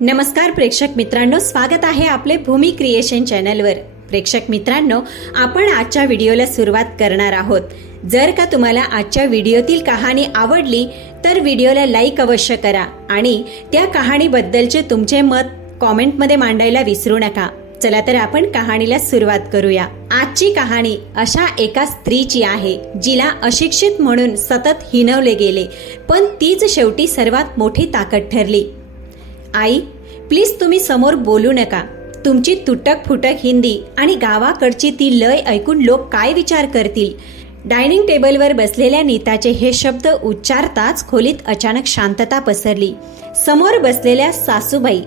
नमस्कार प्रेक्षक मित्रांनो, स्वागत आहे आपले भूमी क्रिएशन चॅनलवर। प्रेक्षक मित्रांनो, आपण आजच्या व्हिडिओला सुरुवात करणार आहोत। जर का तुम्हाला आजच्या व्हिडिओतील कहाणी आवडली तर व्हिडिओला लाईक अवश्य करा आणि त्या कहाणीबद्दलचे तुमचे मत कॉमेंटमध्ये मांडायला विसरू नका। चला तर आपण कहाणीला सुरुवात करूया। आजची कहाणी अशा एका स्त्रीची आहे जिला अशिक्षित म्हणून सतत हिणवले गेले, पण तीच शेवटी सर्वात मोठी ताकद ठरली। आई, प्लीज तुम्ही समोर बोलू नका। तुमची तुटक फुटक हिंदी आणि गावाकडची ती लय ऐकून लोक काय विचार करतील। डायनिंग टेबलवर बसलेल्या नीताचे हे शब्द उच्चारताच खोलीत अचानक शांतता पसरली। समोर बसलेल्या सासूबाई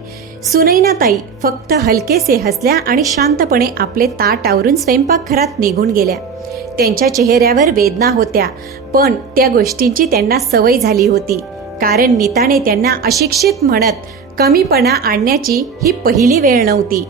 सुनैनाताई फक्त हलकेसे हसल्या आणि शांतपणे आपले ताट आवरून स्वयंपाकघरात निघून गेल्या। त्यांच्या चेहऱ्यावर वेदना होत्या, पण त्या गोष्टींची त्यांना सवय झाली होती, कारण नीताने त्यांना अशिक्षित म्हणत कमीपणा आणण्याची ही पहिली वेळ नव्हती।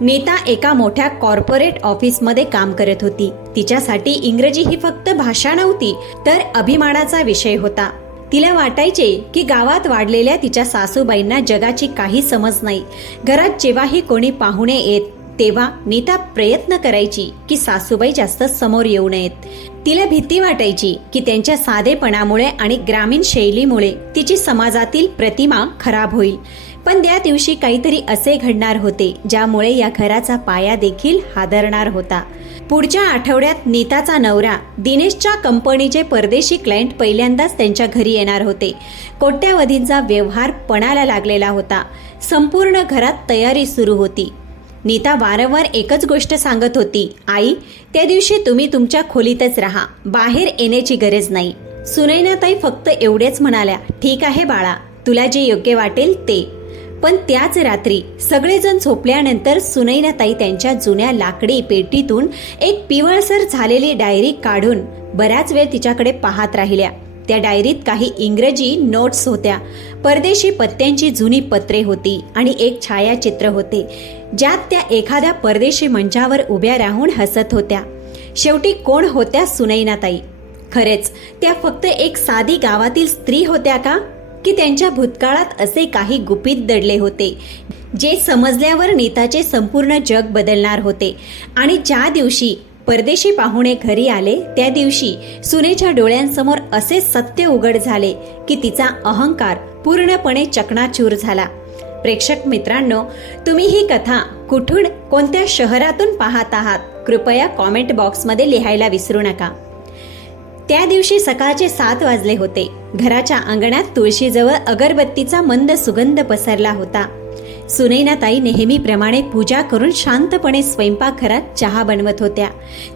नीता एका मोठ्या कॉर्पोरेट ऑफिसमध्ये काम करत होती। तिच्यासाठी इंग्रजी ही फक्त भाषा नव्हती, तर अभिमानाचा विषय होता। तिला वाटायचे की गावात वाढलेल्या तिच्या सासूबाईंना जगाची काही समज नाही। घरात जेव्हाही कोणी पाहुणे येत तेव्हा नीता प्रयत्न करायची की सासूबाई जास्त समोर येऊ नयेत। तिला भीती वाटायची की त्यांच्या साधेपणामुळे आणि ग्रामीण शैलीमुळे तिची समाजातील प्रतिमा खराब होईल। पण त्या दिवशी काहीतरी असे घडणार होते ज्यामुळे या घराचा पाया देखील हादरणार होता। पुढच्या आठवड्यात नीताचा नवरा दिनेशच्या कंपनीचे परदेशी क्लायंट पहिल्यांदाच त्यांच्या घरी येणार होते। कोट्यावधींचा व्यवहार पणाला लागलेला होता। संपूर्ण घरात तयारी सुरू होती। नीता वारंवार एकच गोष्ट सांगत होती, आई, त्या दिवशी तुम्ही तुमच्या खोलीतच राहा, बाहेर येण्याची गरज नाही। सुनैनाताई फक्त एवढेच म्हणाल्या, ठीक आहे बाळा, तुला जे योग्य वाटेल ते। पण त्याच रात्री सगळेजण झोपल्यानंतर सुनैनाताई त्यांच्या जुन्या लाकडी पेटीतून एक पिवळसर झालेली डायरी काढून बराच वेळ तिच्याकडे पाहत राहिल्या। त्या डायरीत काही इंग्रजी नोट्स होत्या, परदेशी पत्त्यांची जुनी पत्रे होती आणि एक छायाचित्र होते, ज्यात त्या एखाद्या परदेशी मंचावर उभ्या राहून हसत होत्या। शेवटी कोण होत्या सुनैनाताई? खरेच त्या फक्त एक साधी गावातील स्त्री होत्या का, की त्यांच्या भूतकाळात असे काही गुपित दडले होते जे समजल्यावर नीताचे संपूर्ण जग बदलणार होते? आणि ज्या दिवशी परदेशी पाहुणे घरी आले त्या दिवशी सुनेच्या डोळ्यांसमोर असे सत्य उघड झाले की तिचा अहंकार पूर्णपणे चकनाचूर झाला। प्रेक्षक मित्रांनो, तुम्ही ही कथा कुठून, कोणत्या शहरातून पाहत आहात कृपया कॉमेंट बॉक्समध्ये लिहायला विसरू नका। त्या दिवशी सकाळचे 7 वाजले होते। घराच्या अंगणात तुळशीजवळ अगरबत्तीचा मंद सुगंध पसरला होता। सुनैनाताई नेहमीप्रमाणे पूजा करून शांतपणे स्वयंपाकघरात चहा बनवत होत्या।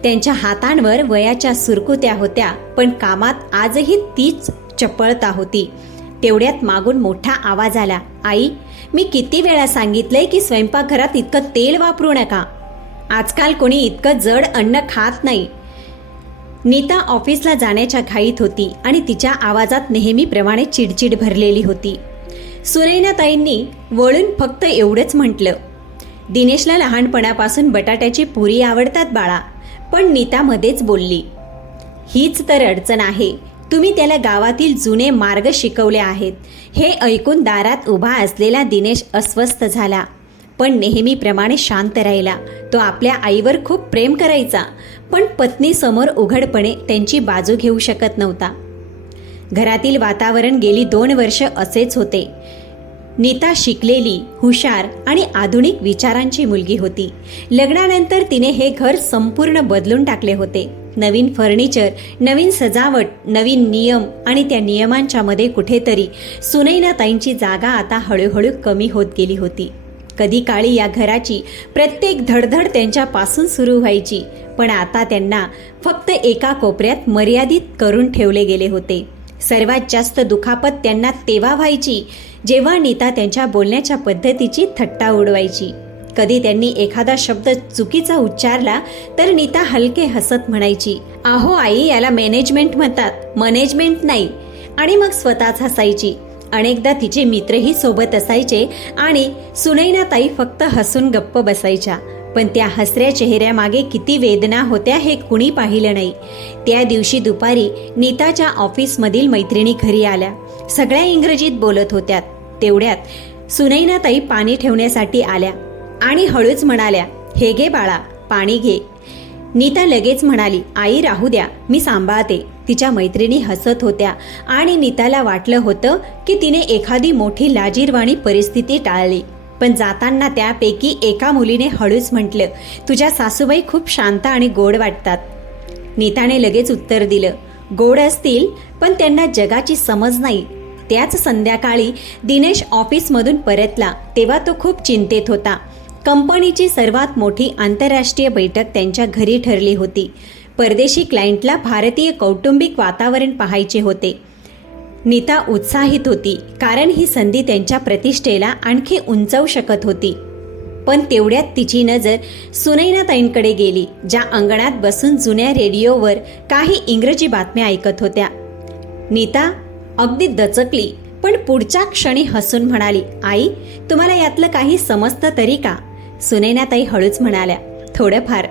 त्यांच्या हातांवर वयाच्या सुरकुत्या होत्या, पण कामात आजही तीच चपळता होती। तेवढ्यात मागून मोठा आवाज आला, आई, मी किती वेळा सांगितलंय की स्वयंपाकघरात इतकं तेल वापरू नका। आजकाल कोणी इतकं जड अन्न खात नाही। नीता ऑफिसला जाण्याच्या घाईत होती आणि तिच्या आवाजात नेहमीप्रमाणे चिडचिड भरलेली होती। सुनैनाताईंनी वळून फक्त एवढंच म्हटलं, दिनेशला लहानपणापासून बटाट्याची पुरी आवडतात बाळा। पण नीता मध्येच बोलली, हीच तर अडचण आहे, तुम्ही त्याला गावातील जुने मार्ग शिकवले आहेत। हे ऐकून दारात उभा असलेला दिनेश अस्वस्थ झाला, पण नेहमीप्रमाणे शांत राहिला। तो आपल्या आईवर खूप प्रेम करायचा, पण पत्नीसमोर उघडपणे त्यांची बाजू घेऊ शकत नव्हता। घरातील वातावरण गेली 2 वर्ष असेच होते। नीता शिकलेली, हुशार आणि आधुनिक विचारांची मुलगी होती। लग्नानंतर तिने हे घर संपूर्ण बदलून टाकले होते। नवीन फर्निचर, नवीन सजावट, नवीन नियम आणि त्या नियमांच्या मध्ये कुठेतरी सुनैनाताईंची जागा आता हळूहळू कमी होत गेली होती। कधी काळी या घराची प्रत्येक धडधड त्यांच्यापासून सुरू व्हायची, पण आता त्यांना फक्त एका कोपऱ्यात मर्यादित करून ठेवले गेले होते। सर्वात जास्त दुखापत त्यांना तेव्हा व्हायची जेव्हा नीता त्यांच्या बोलण्याच्या पद्धतीची थट्टा उडवायची। कधी त्यांनी एखादा शब्द चुकीचा उच्चारला तर नीता हलके हसत म्हणायची, अहो आई, याला मॅनेजमेंट म्हणतात, मॅनेजमेंट नाही, आणि मग स्वतःच हसायची। अनेकदा तिचे मित्रही सोबत असायचे आणि सुनैनाताई फक्त हसून गप्प बसायच्या, पण त्या हसऱ्या चेहऱ्यामागे किती वेदना होत्या हे कुणी पाहिलं नाही। त्या दिवशी दुपारी नीताच्या ऑफिसमधील मैत्रिणी घरी आल्या। सगळ्या इंग्रजीत बोलत होत्या। तेवढ्यात सुनैनाताई पाणी ठेवण्यासाठी आल्या आणि हळूच म्हणाल्या, हे घे बाळा, पाणी घे. नीता लगेच म्हणाली, आई राहू द्या, मी सांभाळते. तिच्या मैत्रिणी हसत होत्या आणि नीताला वाटलं होतं की तिने एखादी मोठी लाजिरवाणी परिस्थिती टाळली. पण जाताना त्यापैकी एका मुलीने हळूच म्हटलं, तुझ्या सासूबाई खूप शांत आणि गोड वाटतात. नीताने लगेच उत्तर दिलं, गोड असतील पण त्यांना जगाची समज नाही. त्याच संध्याकाळी दिनेश ऑफिसमधून परतला तेव्हा तो खूप चिंतेत होता. कंपनीची सर्वात मोठी आंतरराष्ट्रीय बैठक त्यांच्या घरी ठरली होती. परदेशी क्लायंटला भारतीय कौटुंबिक वातावरण पाहायचे होते. नीता उत्साहित होती कारण ही संधी त्यांच्या प्रतिष्ठेला आणखी उंचावू शकत होती. पण तेवढ्यात तिची नजर सुनैनाताईंकडे गेली, ज्या अंगणात बसून जुन्या रेडिओवर काही इंग्रजी बातम्या ऐकत होत्या. नीता अगदी दचकली, पण पुढच्या क्षणी हसून म्हणाली, आई, तुम्हाला यातलं काही समजतं तरी का? सुनैनाताई हळूच म्हणाल्या, थोडंफार.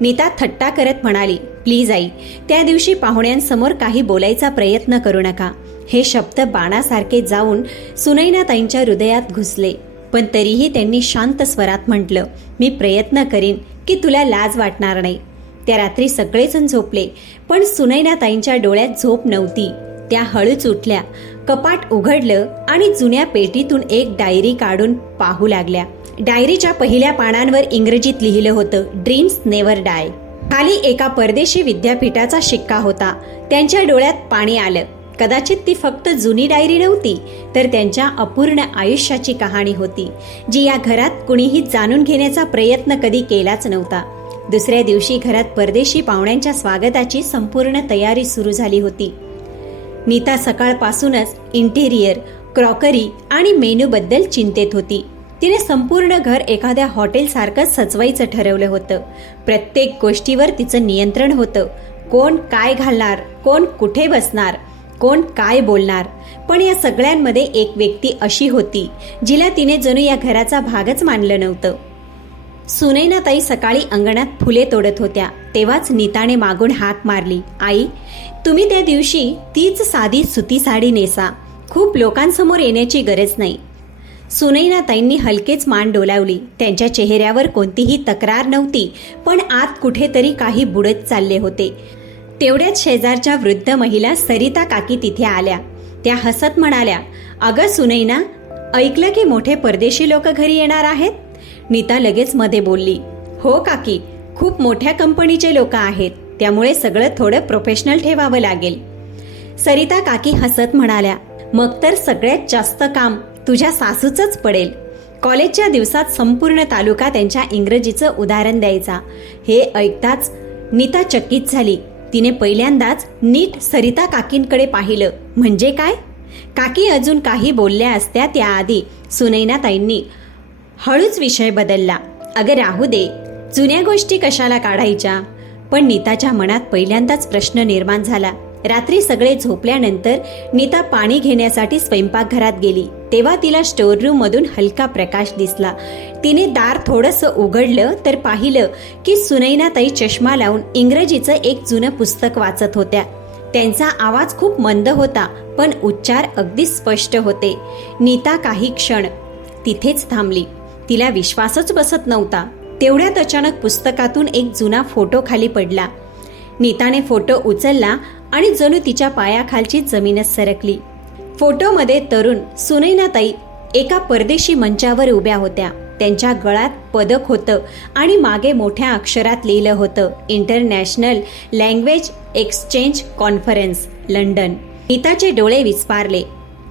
नीता थट्टा करत म्हणाली, प्लीज आई, त्या दिवशी पाहुण्यांसमोर काही बोलायचा प्रयत्न करू नका. हे शब्द बाणासारखे जाऊन सुनैनाताईंच्या हृदयात घुसले. पण तरीही त्यांनी शांत स्वरात म्हटलं, मी प्रयत्न करीन की तुला लाज वाटणार नाही. त्या रात्री सगळेजण झोपले, पण सुनैनाताईंच्या डोळ्यात झोप नव्हती. त्या हळूच उठल्या, कपाट उघडलं आणि जुन्या पेटीतून एक डायरी काढून पाहू लागल्या. डायरीच्या पहिल्या पानांवर इंग्रजीत लिहिलं होतं, ड्रीम्स नेव्हर डाय. खाली एका परदेशी विद्यापीठाचा शिक्का होता. त्यांच्या डोळ्यात पाणी आलं. कदाचित ती फक्त जुनी डायरी नव्हती, तर त्यांच्या अपूर्ण आयुष्याची कहाणी होती, जी या घरात कुणीही जाणून घेण्याचा प्रयत्न कधी केलाच नव्हता. दुसऱ्या दिवशी घरात परदेशी पाहुण्यांच्या स्वागताची संपूर्ण तयारी सुरू झाली होती. नीता सकाळपासूनच इंटेरियर, क्रॉकरी आणि मेनूबद्दल चिंतेत होती. तिने संपूर्ण घर एखाद्या हॉटेलसारखं सजवायचं ठरवलं होतं. प्रत्येक गोष्टीवर तिचं नियंत्रण होतं. कोण काय घालणार, कोण कुठे बसणार, कोण काय बोलणार. पण या सगळ्यांमध्ये एक व्यक्ती अशी होती जिला तिने जणू या घराचा भागच मानलं नव्हतं. सुनैनाताई सकाळी अंगणात फुले तोडत होत्या तेव्हाच नीताने मागून हाक मारली, आई, तुम्ही त्या दिवशी तीच साधी सुती साडी नेसा. खूप लोकांसमोर येण्याची गरज नाही. सुनैनाताईंनी हलकेच मान डोलावली. त्यांच्या चेहऱ्यावर कोणतीही तक्रार नव्हती, पण आत कुठेतरी काही बुडत चालले होते. तेवढ्याच शेजारच्या वृद्ध महिला सरिता काकी तिथे आल्या. त्या हसत म्हणाल्या, अगं सुनैना, ऐकलं की मोठे परदेशी लोक घरी येणार आहेत? नीता लगेच मध्ये बोलली, हो काकी, खूप मोठ्या कंपनीचे लोक आहेत, त्यामुळे सगळं थोडं प्रोफेशनल ठेवावं लागेल. सरिता काकी हसत म्हणाल्या, मग तर सगळ्यात जास्त काम तुझ्या सासूचंच पडेल. कॉलेजच्या दिवसात संपूर्ण तालुका त्यांच्या इंग्रजीचं उदाहरण द्यायचा. हे ऐकताच नीता चकित झाली. तिने पहिल्यांदाच नीट सरिता काकींकडे पाहिलं. म्हणजे काय? काकी अजून काही बोलल्या असत्या त्याआधी सुनैनाताईंनी हळूच विषय बदलला. अगं राहू दे, जुन्या गोष्टी कशाला काढायच्या? पण नीताच्या मनात पहिल्यांदाच प्रश्न निर्माण झाला. रात्री सगळे झोपल्यानंतर नीता पाणी घेण्यासाठी स्वयंपाकघरात गेली तेव्हा तिला स्टोअररूम मधून हलका प्रकाश दिसला. तिने दार थोडंसं उघडलं तर पाहिलं की सुनैनाताई चष्मा लावून इंग्रजीचं एक जुनं पुस्तक वाचत होत्या. त्यांचा आवाज खूप मंद होता, पण उच्चार अगदी स्पष्ट होते. नीता काही क्षण तिथेच थांबली. तिला विश्वासच बसत नव्हता. तेवढ्यात अचानक पुस्तकातून एक जुना फोटो खाली पडला. नीताने फोटो उचलला आणि जणू तिच्या पायाखालची जमीनच सरकली. फोटोमध्ये तरुण सुनैनाताई एका परदेशी मंचावर उभ्या होत्या. त्यांच्या गळ्यात पदक होतं आणि मागे मोठ्या अक्षरात लिहिलं होतं, international language exchange conference, London. नीताचे डोळे विस्फारले.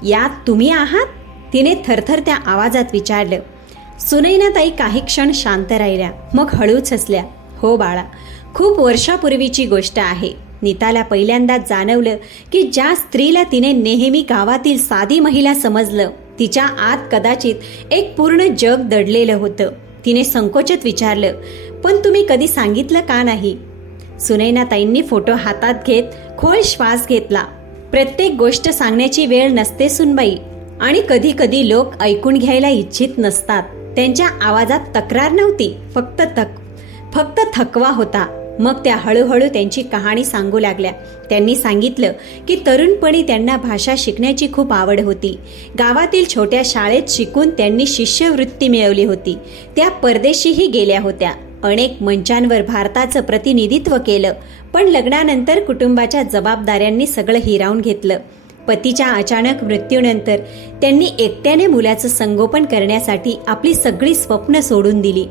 यात तुम्ही आहात? तिने थरथरत्या आवाजात विचारलं. सुनैनाताई काही क्षण शांत राहिल्या, मग हळूच हसल्या. हो बाळा, खूप वर्षापूर्वीची गोष्ट आहे. नीताला पहिल्यांदाच जाणवलं की ज्या स्त्रीला तिने नेहमी गावातील साधी महिला समजलं, तिच्या आत कदाचित एक पूर्ण जग दडलेलं होतं. तिने संकोचत विचारलं, पण तुम्ही कधी सांगितलं का नाही? सुनैनाताईंनी फोटो हातात घेत खोल श्वास घेतला. प्रत्येक गोष्ट सांगण्याची वेळ नसते सुनबाई, आणि कधी कधी लोक ऐकून घ्यायला इच्छित नसतात. त्यांच्या आवाजात तक्रार नव्हती, फक्त थकवा होता. मग त्या हळूहळू त्यांची कहाणी सांगू लागल्या. त्यांनी सांगितलं की तरुणपणी त्यांना भाषा शिकण्याची खूप आवड होती. गावातील छोट्या शाळेत शिकून त्यांनी शिष्यवृत्ती मिळवली होती. त्या परदेशीही गेल्या होत्या. अनेक मंचांवर भारताचं प्रतिनिधित्व केलं. पण लग्नानंतर कुटुंबाच्या जबाबदाऱ्यांनी सगळं हिरावून घेतलं. पतीच्या अचानक मृत्यूनंतर त्यांनी एकट्याने मुलाचं संगोपन करण्यासाठी आपली सगळी स्वप्न सोडून दिली.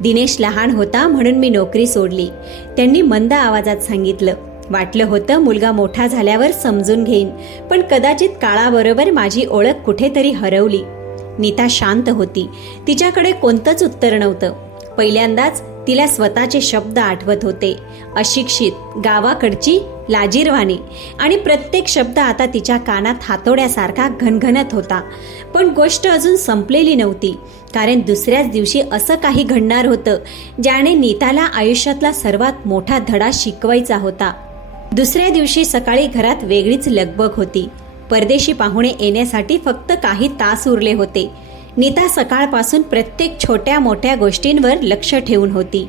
दिनेश लहान होता म्हणून मी नोकरी सोडली, त्यांनी मंद आवाजात सांगितलं. वाटलं होतं मुलगा मोठा झाल्यावर समजून घेईन, पण कदाचित काळाबरोबर माझी ओळख कुठेतरी हरवली. नीता शांत होती. तिच्याकडे कोणतंच उत्तर नव्हतं. पहिल्यांदाच तिला स्वतःचे शब्द आठवत होते. अशिक्षित, गावाकडची, लाजिरवाणी, आणि प्रत्येक शब्द आता तिच्या कानात हातोड्यासारखा घनघनत होता. पण गोष्ट अजून संपलेली नव्हती, कारण दुसऱ्याच दिवशी असं काही घडणार होतं ज्याने नीताला आयुष्यातला सर्वात मोठा धडा शिकवायचा होता. दुसऱ्या दिवशी सकाळी घरात वेगळीच लगबग होती. परदेशी पाहुणे येण्यासाठी फक्त काही तास उरले होते. नीता सकाळपासून प्रत्येक छोट्या मोठ्या गोष्टींवर लक्ष ठेवून होती.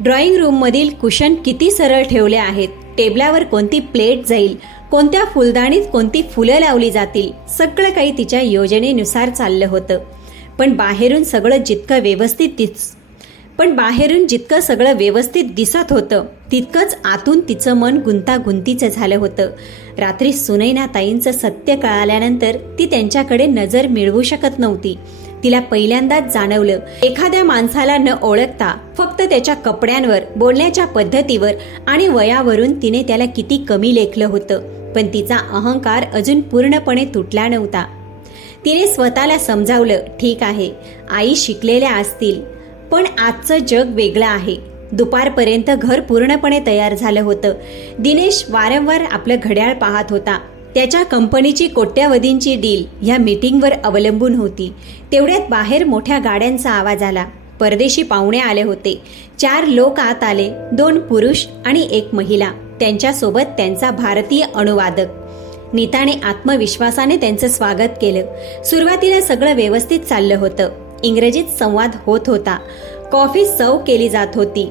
ड्रॉइंग रूममधील कुशन किती सरळ ठेवले आहेत, टेबलावर कोणती प्लेट जाईल, कोणत्या फुलदाणीत कोणती फुलं लावली जातील, सगळं काही तिच्या योजनेनुसार चाललं होतं. पण बाहेरून जितकं सगळं व्यवस्थित दिसत होतं, तितकंच आतून तिचं मन गुंतागुंतीचं झालं होतं. रात्री सुनैनाताईंचं सत्य कळाल्यानंतर ती त्यांच्याकडे नजर मिळवू शकत नव्हती. तिला पहिल्यांदाच जाणवलं, एखाद्या माणसाला न ओळखता फक्त त्याच्या कपड्यांवर, बोलण्याच्या पद्धतीवर आणि वयावरून तिने त्याला किती कमी लेखलं होतं. पण तिचा अहंकार अजून पूर्णपणे तुटला नव्हता. तिने स्वतःला समजावलं, ठीक आहे, आई शिकलेल्या असतील, पण आजचं जग वेगळं आहे. दुपारपर्यंत घर पूर्णपणे तयार झालं होतं. दिनेश वारंवार आपलं घड्याळ पाहत होता. त्याच्या कंपनीची कोट्यावधींची डील ह्या मीटिंगवर अवलंबून होती. तेवढ्यात बाहेर मोठ्या गाड्यांचा आवाज आला. परदेशी पाहुणे आले होते. 4 लोक आत आले, 2 पुरुष आणि 1 महिला, त्यांच्यासोबत त्यांचा भारतीय अनुवादक. नीताने आत्मविश्वासाने त्यांचं स्वागत केलं. सुरुवातीला सगळं व्यवस्थित चाललं होतं. इंग्रजीत संवाद होत होता. कॉफी सर्व केली जात होती.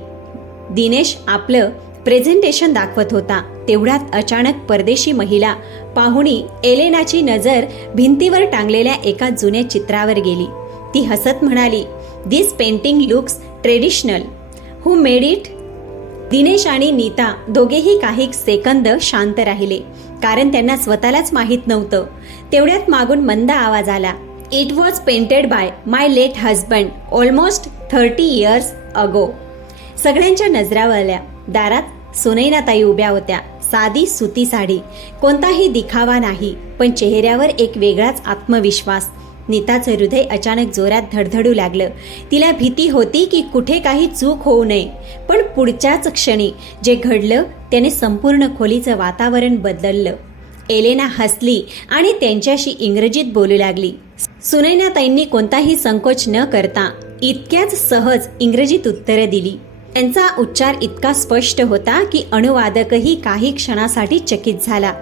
दिनेश आपलं प्रेझेंटेशन दाखवत होता. तेवढ्यात अचानक परदेशी महिला पाहुणी एलेनाची नजर भिंतीवर टांगलेल्या एका जुन्या चित्रावर गेली. ती हसत म्हणाली, "this painting looks traditional. Who made it?" Dinesh आणि नीता दोघेही काही सेकंद शांत राहिले, कारण त्यांना स्वतःलाच माहीत नव्हतं. तेवढ्यात मागून मंद आवाज आला, "it was painted by my late husband almost 30 years ago." सगळ्यांच्या नजरा वळल्या. दारात सुनैनाताई उभ्या होत्या. साधी सुती साडी, कोणताही दिखावा नाही, पण चेहऱ्यावर एक वेगळाच आत्मविश्वास. नीताचं हृदय अचानक जोरात धडधडू लागलं. तिला भीती होती की कुठे काही चूक होऊ नये. पण पुढच्याच क्षणी जे घडलं त्याने संपूर्ण खोलीचं वातावरण बदललं. एलेना हसली आणि त्यांच्याशी इंग्रजीत बोलू लागली. सुनैनाताईंनी कोणताही संकोच न करता इतक्याच सहज इंग्रजीत उत्तरं दिली. त्यांचा उच्चार इतका स्पष्ट होता की अनुवादकही काही क्षणासाठी चकित झाला.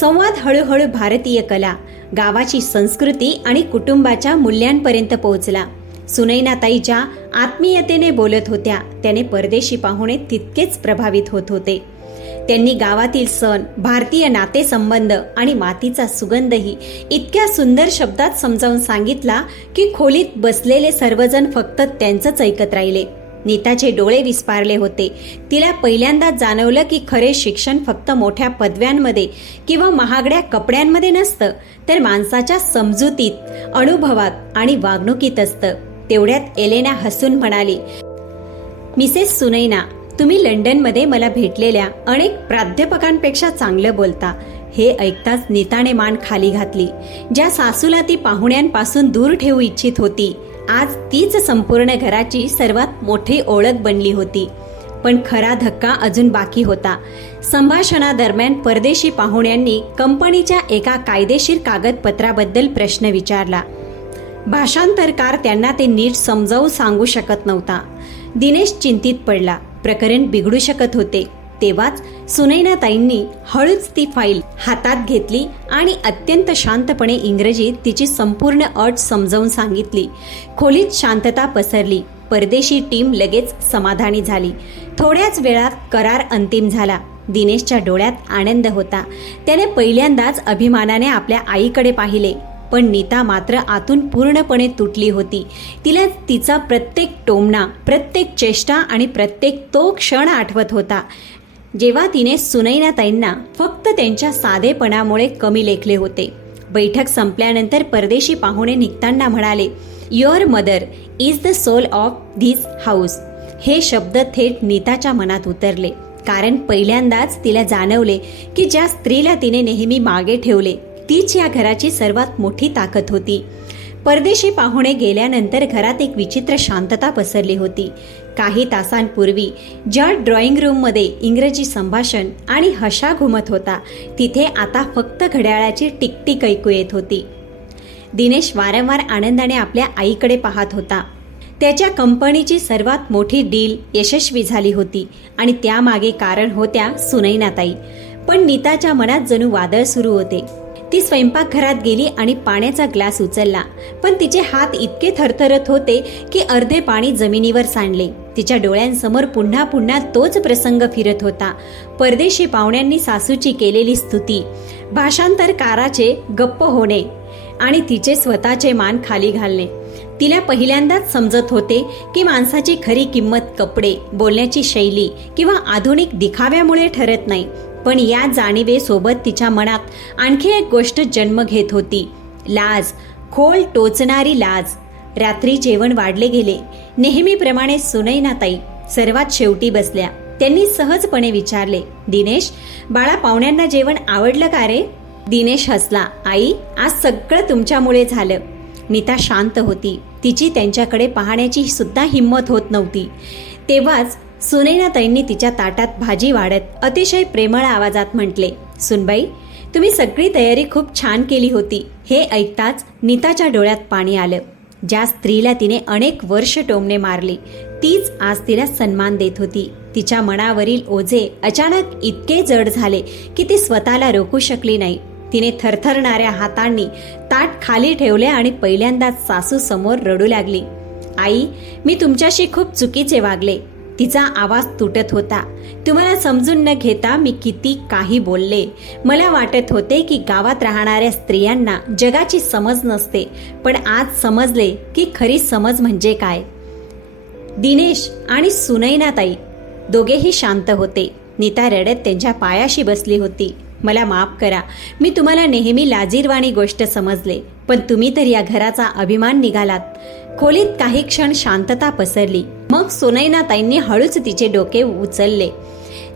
संवाद हळूहळू भारतीय कला, गावाची संस्कृती आणि कुटुंबाच्या मूल्यांपर्यंत पोहोचला. सुनैनाताई ज्या आत्मीयतेने बोलत होत्या त्याने परदेशी पाहुणे तितकेच प्रभावित होत होते. त्यांनी गावातील सण, भारतीय नातेसंबंध आणि मातीचा सुगंधही इतक्या सुंदर शब्दात समजावून सांगितला की खोलीत बसलेले सर्वजण फक्त त्यांचंच ऐकत राहिले. नीताचे डोळे विस्पारले होते. तिला पहिल्यांदाच जाणवलं की खरे शिक्षण फक्त मोठ्या पदव्यांमध्ये किंवा महागड्या कपड्यांमध्ये नसतं, तर माणसाच्या समजुतीत, अनुभवात आणि वागणुकीत असतं. तेवढ्यात एलेना हसून म्हणाली, "मिसेस सुनैना, तुम्ही लंडनमध्ये मला भेटलेल्या अनेक प्राध्यापकांपेक्षा चांगलं बोलता." हे ऐकताच नीताने मान खाली घातली. ज्या सासूला ती पाहुण्यांपासून दूर ठेवू इच्छित होती, आज तीच संपूर्ण घराची सर्वात मोठी ओळख बनली होती. पण खरा धक्का अजून बाकी होता. संभाषणादरम्यान परदेशी पाहुण्यांनी कंपनीच्या एका कायदेशीर कागदपत्राबद्दल प्रश्न विचारला. भाषांतरकार त्यांना ते नीट समजावून सांगू शकत नव्हता. दिनेश चिंतित पडला. प्रकरण बिघडू शकत होते. तेव्हाच सुनैनाताईंनी हळूच ती फाईल हातात घेतली आणि अत्यंत शांतपणे इंग्रजीत तिची संपूर्ण अट समजावून सांगितली. खोलीत शांतता पसरली. परदेशी टीम लगेच समाधानी झाली. थोड्याच वेळात करार अंतिम झाला. दिनेशच्या डोळ्यात आनंद होता. त्याने पहिल्यांदाच अभिमानाने आपल्या आईकडे पाहिले. पण नीता मात्र आतून पूर्णपणे तुटली होती. तिला तिचा प्रत्येक टोमणा, प्रत्येक चेष्टा आणि प्रत्येक तो क्षण आठवत होता जेव्हा तिने सुनैनाताईंना फक्त त्यांच्या साधेपणामुळे कमी लेखले होते. बैठक संपल्यानंतर परदेशी पाहुणे निघताना म्हणाले, your mother is the soul of this house. हे शब्द थेट नीताच्या मनात उतरले. कारण पहिल्यांदाच तिला जाणवले की ज्या स्त्रीला तिने नेहमी मागे ठेवले तीच या घराची सर्वात मोठी ताकद होती. परदेशी पाहुणे गेल्यानंतर घरात एक विचित्र शांतता पसरली होती. काही तासांपूर्वी ज्या ड्रॉइंग रूममध्ये इंग्रजी संभाषण आणि हशा घुमत होता, तिथे आता फक्त घड्याळाची टिकटिक ऐकू येत होती. दिनेश वारंवार आनंदाने आपल्या आईकडे पाहत होता. त्याच्या कंपनीची सर्वात मोठी डील यशस्वी झाली होती आणि त्यामागे कारण होत्या सुनैनाताई. पण नीताच्या मनात जणू वादळ सुरू होते. ती स्वयंपाकघरात गेली आणि पाण्याचा ग्लास उचलला, पण तिचे हात इतके थरथरत होते की अर्धे पाणी जमिनीवर सांडले. तिच्या डोळ्यांसमोर पुन्हा पुन्हा तोच प्रसंग फिरत होता. परदेशी पाहुण्यांनी सासूची केलेली स्तुती, भाषांतरकाराचे गप्प होणे आणि तिचे स्वतःचे मान खाली घालणे. तिला पहिल्यांदाच समजत होते की माणसाची खरी किंमत कपडे, बोलण्याची शैली किंवा आधुनिक दिखाव्यामुळे ठरत नाही. पण या जाणीवेसोबत तिच्या मनात आणखी एक गोष्ट जन्म घेत होती, लाज, खोल टोचणारी लाज. रात्री जेवण वाढले गेले. नेहमीप्रमाणे सुनैनाताई सर्वात शेवटी बसल्या. त्यांनी सहजपणे विचारले, दिनेश, बाळा, पाहुण्यांना जेवण आवडलं का रे? दिनेश हसला. आई, आज सगळं तुमच्यामुळे झालं. नीता शांत होती. तिची त्यांच्याकडे पाहण्याची सुद्धा हिंमत होत नव्हती. तेव्हाच सुनैनाताईंनी तिच्या ताटात भाजी वाढत अतिशय प्रेमळ आवाजात म्हटले, सुनबाई, तुम्ही सगळी तयारी खूप छान केली होती. हे ऐकताच नीताच्या डोळ्यात पाणी आलं. ज्या स्त्रीला तिने अनेक वर्ष टोमणे मारली, तीच आज तिला सन्मान देत होती. तिच्या मनावरील ओझे अचानक इतके जड झाले की ती स्वतःला रोखू शकली नाही. तिने थरथरणाऱ्या हातांनी ताट खाली ठेवले आणि पहिल्यांदाच सासू समोर रडू लागली. आई, मी तुमच्याशी खूप चुकीचे वागले. तिचा आवाज तुटत होता. तुम्हाला समजून न घेता मी किती काही बोलले. मला वाटत होते की गावात राहणाऱ्या स्त्रियांना जगाची समज नसते, पण आज समजले की खरी समज म्हणजे काय. दिनेश आणि सुनैनाताई दोघेही शांत होते. नीता रडत त्यांच्या पायाशी बसली होती. मला माफ करा, मी तुम्हाला नेहमी लाजीरवाणी गोष्ट समजले, पण तुम्ही तर या घराचा अभिमान निघालात. खोलीत काही क्षण शांतता पसरली. मग सुनैनाताईंनी हळूच तिचे डोके उचलले.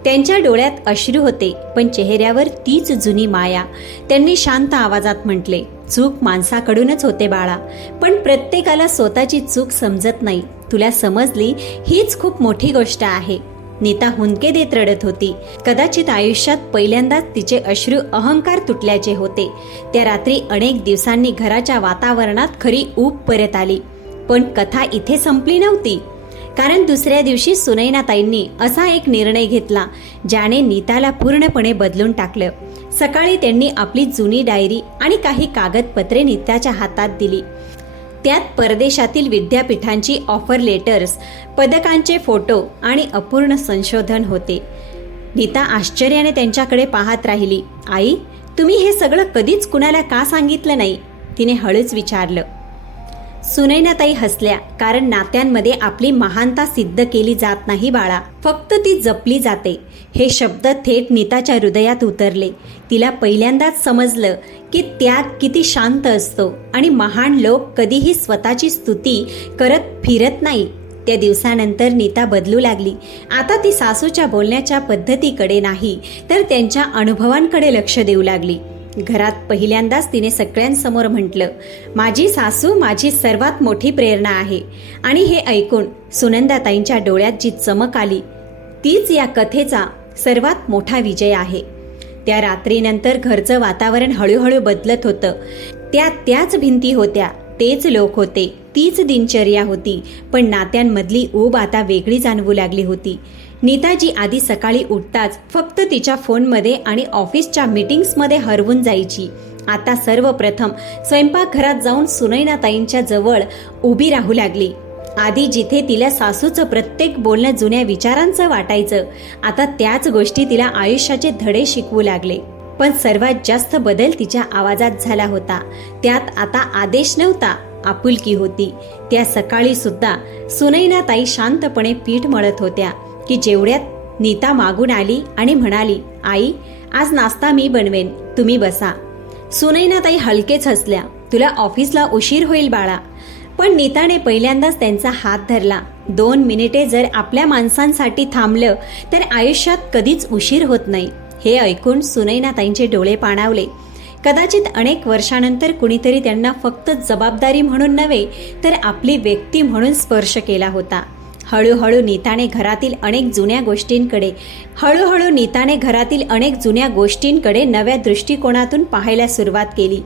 त्यांच्या डोळ्यात अश्रू होते, पण चेहऱ्यावर तीच जुनी माया. त्यांनी शांत आवाजात म्हटले, चूक माणसाकडूनच होते बाळा, पण प्रत्येकाला स्वतःची चूक समजत नाही. तुला समजली हीच खूप मोठी गोष्ट आहे. नीता हुंदके देत रडत होती. कदाचित आयुष्यात पहिल्यांदाच तिचे अश्रू अहंकार तुटल्याचे होते. त्या रात्री अनेक दिवसांनी घराच्या वातावरणात खरी ऊब परत आली. पण कथा इथे संपली नव्हती. कारण दुसऱ्या दिवशी सुनैनाताईंनी असा एक निर्णय घेतला ज्याने नीताला पूर्णपणे बदलून टाकलं. सकाळी त्यांनी आपली जुनी डायरी आणि काही कागदपत्रे नीताच्या हातात दिली. त्यात परदेशातील विद्यापीठांची ऑफर लेटर्स, पदकांचे फोटो आणि अपूर्ण संशोधन होते. नीता आश्चर्याने त्यांच्याकडे पाहत राहिली. आई, तुम्ही हे सगळं कधीच कुणाला का सांगितलं नाही? तिने हळूच विचारलं. सुनैनाताई हसल्या. कारण नात्यांमध्ये आपली महानता सिद्ध केली जात नाही बाळा, फक्त ती जपली जाते. हे शब्द थेट नीताच्या हृदयात उतरले. तिला पहिल्यांदाच समजलं की त्याग किती शांत असतो आणि महान लोक कधीही स्वतःची स्तुती करत फिरत नाही. त्या दिवसानंतर नीता बदलू लागली. आता ती सासूच्या बोलण्याच्या पद्धतीकडे नाही, तर त्यांच्या अनुभवांकडे लक्ष देऊ लागली. घरात पहिल्यांदाच तिने सगळ्यांसमोर म्हटलं, माझी सासू माझी सर्वात मोठी प्रेरणा आहे. आणि हे ऐकून सुनंदाताईंच्या डोळ्यात जी चमक आली, तीच या कथेचा सर्वात मोठा विजय आहे. त्या रात्रीनंतर घरचं वातावरण हळूहळू बदलत होतं. त्याच भिंती होत्या, तेच लोक होते, तीच दिनचर्या होती, पण नात्यांमधली ऊब आता वेगळी जाणवू लागली होती. नीताजी आधी सकाळी उठताच फक्त तिच्या फोनमध्ये आणि ऑफिसच्या मीटिंग्समध्ये हरवून जायची. आता सर्वप्रथम स्वयंपाकघरात जाऊन सुनैनाताईंच्या जवळ उभी राहू लागली. आधी जिथे तिला सासूचं प्रत्येक बोलणं जुन्या विचारांचं वाटायचं, आता त्याच गोष्टी तिला आयुष्याचे धडे शिकवू लागले. पण सर्वात जास्त बदल तिच्या आवाजात झाला होता. त्यात आता आदेश नव्हता, आपुलकी होती. त्या सकाळी सुद्धा सुनैनाताई शांतपणे पीठ मळत होत्या की जेवढ्यात नीता मागून आली आणि म्हणाली, आई, आज नाश्ता मी बनवेन, तुम्ही बसा. सुनैनाताई हलकेच हसल्या. तुला ऑफिसला उशीर होईल बाळा. पण नीताने पहिल्यांदाच त्यांचा हात धरला. 2 मिनिटे जर आपल्या माणसांसाठी थांबलं तर आयुष्यात कधीच उशीर होत नाही. हे ऐकून सुनैनाताईंचे डोळे पाणावले. कदाचित अनेक वर्षानंतर कुणीतरी त्यांना फक्त जबाबदारी म्हणून नव्हे तर आपली व्यक्ती म्हणून स्पर्श केला होता. हळूहळू नीताने घरातील अनेक जुन्या गोष्टींकडे नव्या दृष्टिकोनातून पाहायला सुरुवात केली.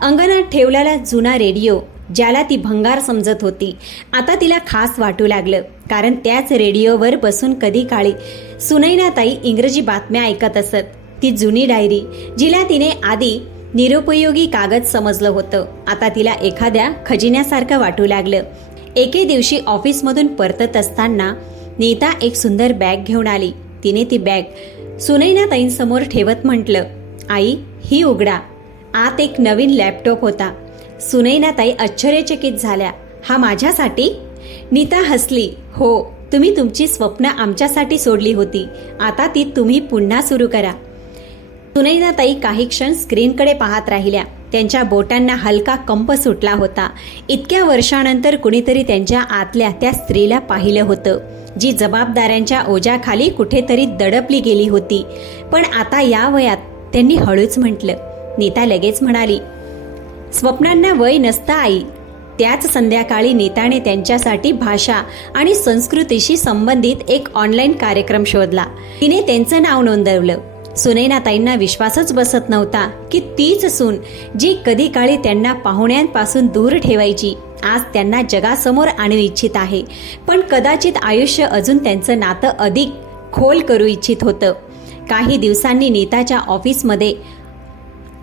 अंगणात ठेवलेला जुना रेडिओ, ज्याला ती भंगार समजत होती, आता तिला खास वाटू लागलं. कारण त्याच रेडिओवर बसून कधी काळी सुनैनाताई इंग्रजी बातम्या ऐकत असत. ती जुनी डायरी, जिला तिने आधी निरुपयोगी कागद समजलं होतं, आता तिला एखाद्या खजिन्यासारखं वाटू लागलं. एके दिवशी ऑफिसमधून परतत असताना नीता एक सुंदर बॅग घेऊन आली. तिने ती बॅग सुनैनाताईंसमोर ठेवत म्हटलं, आई, ही उघडा. आत एक नवीन लॅपटॉप होता. सुनैनाताई आश्चर्यचकित झाल्या. हा माझ्यासाठी? नीता हसली. हो, तुम्ही तुमची स्वप्न आमच्यासाठी सोडली होती, आता ती तुम्ही पुन्हा सुरू करा. सुनैनाताई काही क्षण स्क्रीनकडे पाहत राहिल्या. त्यांच्या बोटांना हलका कंप सुटला होता. इतक्या वर्षानंतर कुणीतरी त्यांच्या आतल्या त्या स्त्रीला पाहिलं होतं, जी जबाबदाऱ्यांच्या ओझ्याखाली कुठेतरी दडपली गेली होती. पण आता या वयात त्यांनी हळूच म्हटलं. नीता लगेच म्हणाली, स्वप्नांना वय नसतं आई. त्याच संध्याकाळी नीताने त्यांच्यासाठी भाषा आणि संस्कृतीशी संबंधित एक ऑनलाईन कार्यक्रम शोधला. तिने त्यांचं नाव नोंदवलं. सुनैनाताईंना विश्वासच बसत नव्हता की तीच सून, जी कधी काळी त्यांना पाहुण्यांपासून दूर ठेवायची, आज त्यांना जगासमोर आणू इच्छित आहे. पण कदाचित आयुष्य अजून त्यांचं नातं अधिक खोल करू इच्छित होतं. काही दिवसांनी नीताच्या ऑफिसमध्ये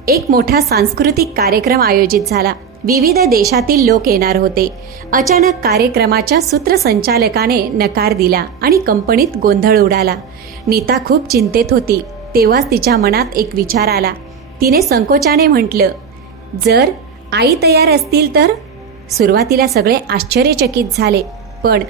एक मोठा सांस्कृतिक कार्यक्रम आयोजित झाला. विविध देशातील लोक येणार होते. अचानक कार्यक्रमाच्या सूत्रसंचालकाने नकार दिला आणि कंपनीत गोंधळ उडाला. नीता खूप चिंतेत होती. तेव्हाच तिच्या मनात एक विचार आला. तिने संकोचाने म्हटलं, जर आई तयार असतील तर? सुरुवातीला सगळे आश्चर्यचकित झाले, पण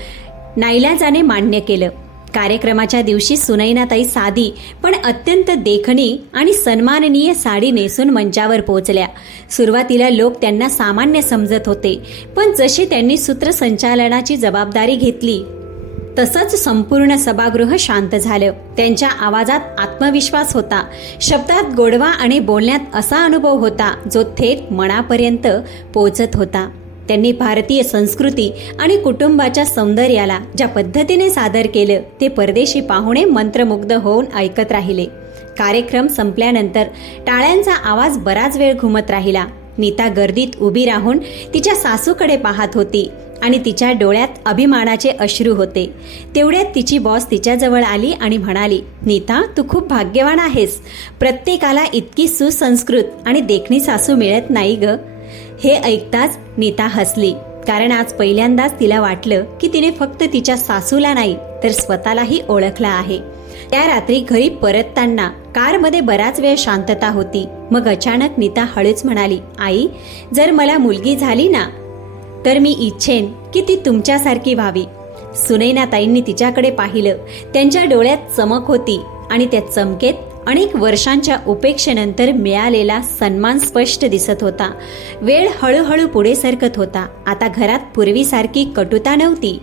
नाईलाजाने मान्य केलं. कार्यक्रमाच्या दिवशी सुनैनाताई साधी पण अत्यंत देखणी आणि सन्माननीय साडी नेसून मंचावर पोहोचल्या. सुरुवातीला लोक त्यांना सामान्य समजत होते, पण जशी त्यांनी सूत्रसंचालनाची जबाबदारी घेतली तसंच संपूर्ण सभागृह शांत झालं. त्यांच्या आवाजात आत्मविश्वास होता, शब्दात गोडवा आणि बोलण्यात असा अनुभव होता जो थेट मनापर्यंत पोहोचत होता. त्यांनी भारतीय संस्कृती आणि कुटुंबाच्या सौंदर्याला ज्या पद्धतीने सादर केलं ते परदेशी पाहुणे मंत्रमुग्ध होऊन ऐकत राहिले. कार्यक्रम संपल्यानंतर टाळ्यांचा आवाज बराच वेळ घुमत राहिला. नीता गर्दीत उभी राहून तिच्या सासूकडे पाहत होती आणि तिच्या डोळ्यात अभिमानाचे अश्रू होते. तेवढ्यात तिची बॉस तिच्याजवळ आली आणि म्हणाली, नीता, तू खूप भाग्यवान आहेस. प्रत्येकाला इतकी सुसंस्कृत आणि देखणी सासू मिळत नाही ग. हे ऐकताच नीता हसली, कारण आज पहिल्यांदाच तिला वाटलं की तिने फक्त तिच्या सासूला नाही तर स्वतःलाही ओळखलं आहे. त्या रात्री घरी परतताना कारमध्ये बराच वेळ शांतता होती. मग अचानक नीता हळूच म्हणाली, आई, जर मला मुलगी झाली ना तर मी इच्छेन की ती तुमच्यासारखी व्हावी. सुनैनाताईंनी तिच्याकडे पाहिलं. त्यांच्या डोळ्यात चमक होती आणि त्या चमकेत अनेक वर्षांच्या उपेक्षेनंतर मिळालेला सन्मान स्पष्ट दिसत होता. वेळ हळूहळू पुढे सरकत होता. आता घरात पूर्वीसारखी कटुता नव्हती.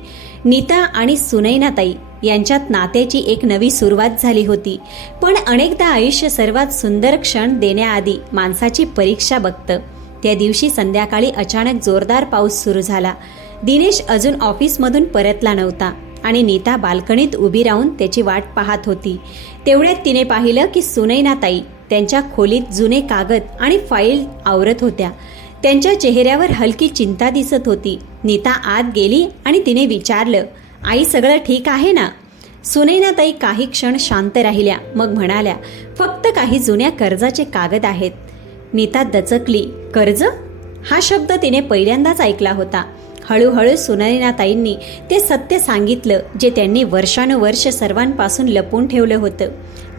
नीता आणि सुनैनाताई यांच्यात नात्याची एक नवी सुरुवात झाली होती. पण अनेकदा आयुष्य सर्वात सुंदर क्षण देण्याआधी माणसाची परीक्षा बघतं. त्या दिवशी संध्याकाळी अचानक जोरदार पाऊस सुरू झाला. दिनेश अजून ऑफिसमधून परतला नव्हता आणि नीता बाल्कनीत उभी राहून त्याची वाट पाहत होती. तेवढ्यात तिने पाहिलं की सुनैनाताई त्यांच्या खोलीत जुने कागद आणि फाईल आवरत होत्या. त्यांच्या चेहऱ्यावर हलकी चिंता दिसत होती. नीता आत गेली आणि तिने विचारलं, आई, सगळं ठीक आहे ना? सुनैनाताई काही क्षण शांत राहिल्या, मग म्हणाल्या, फक्त काही जुन्या कर्जाचे कागद आहेत. नीता दचकली. कर्ज? हा शब्द तिने पहिल्यांदाच ऐकला होता. हळूहळू सुनैनाताईंनी ते सत्य सांगितलं जे त्यांनी वर्षानुवर्ष सर्वांपासून लपवून ठेवलं होतं.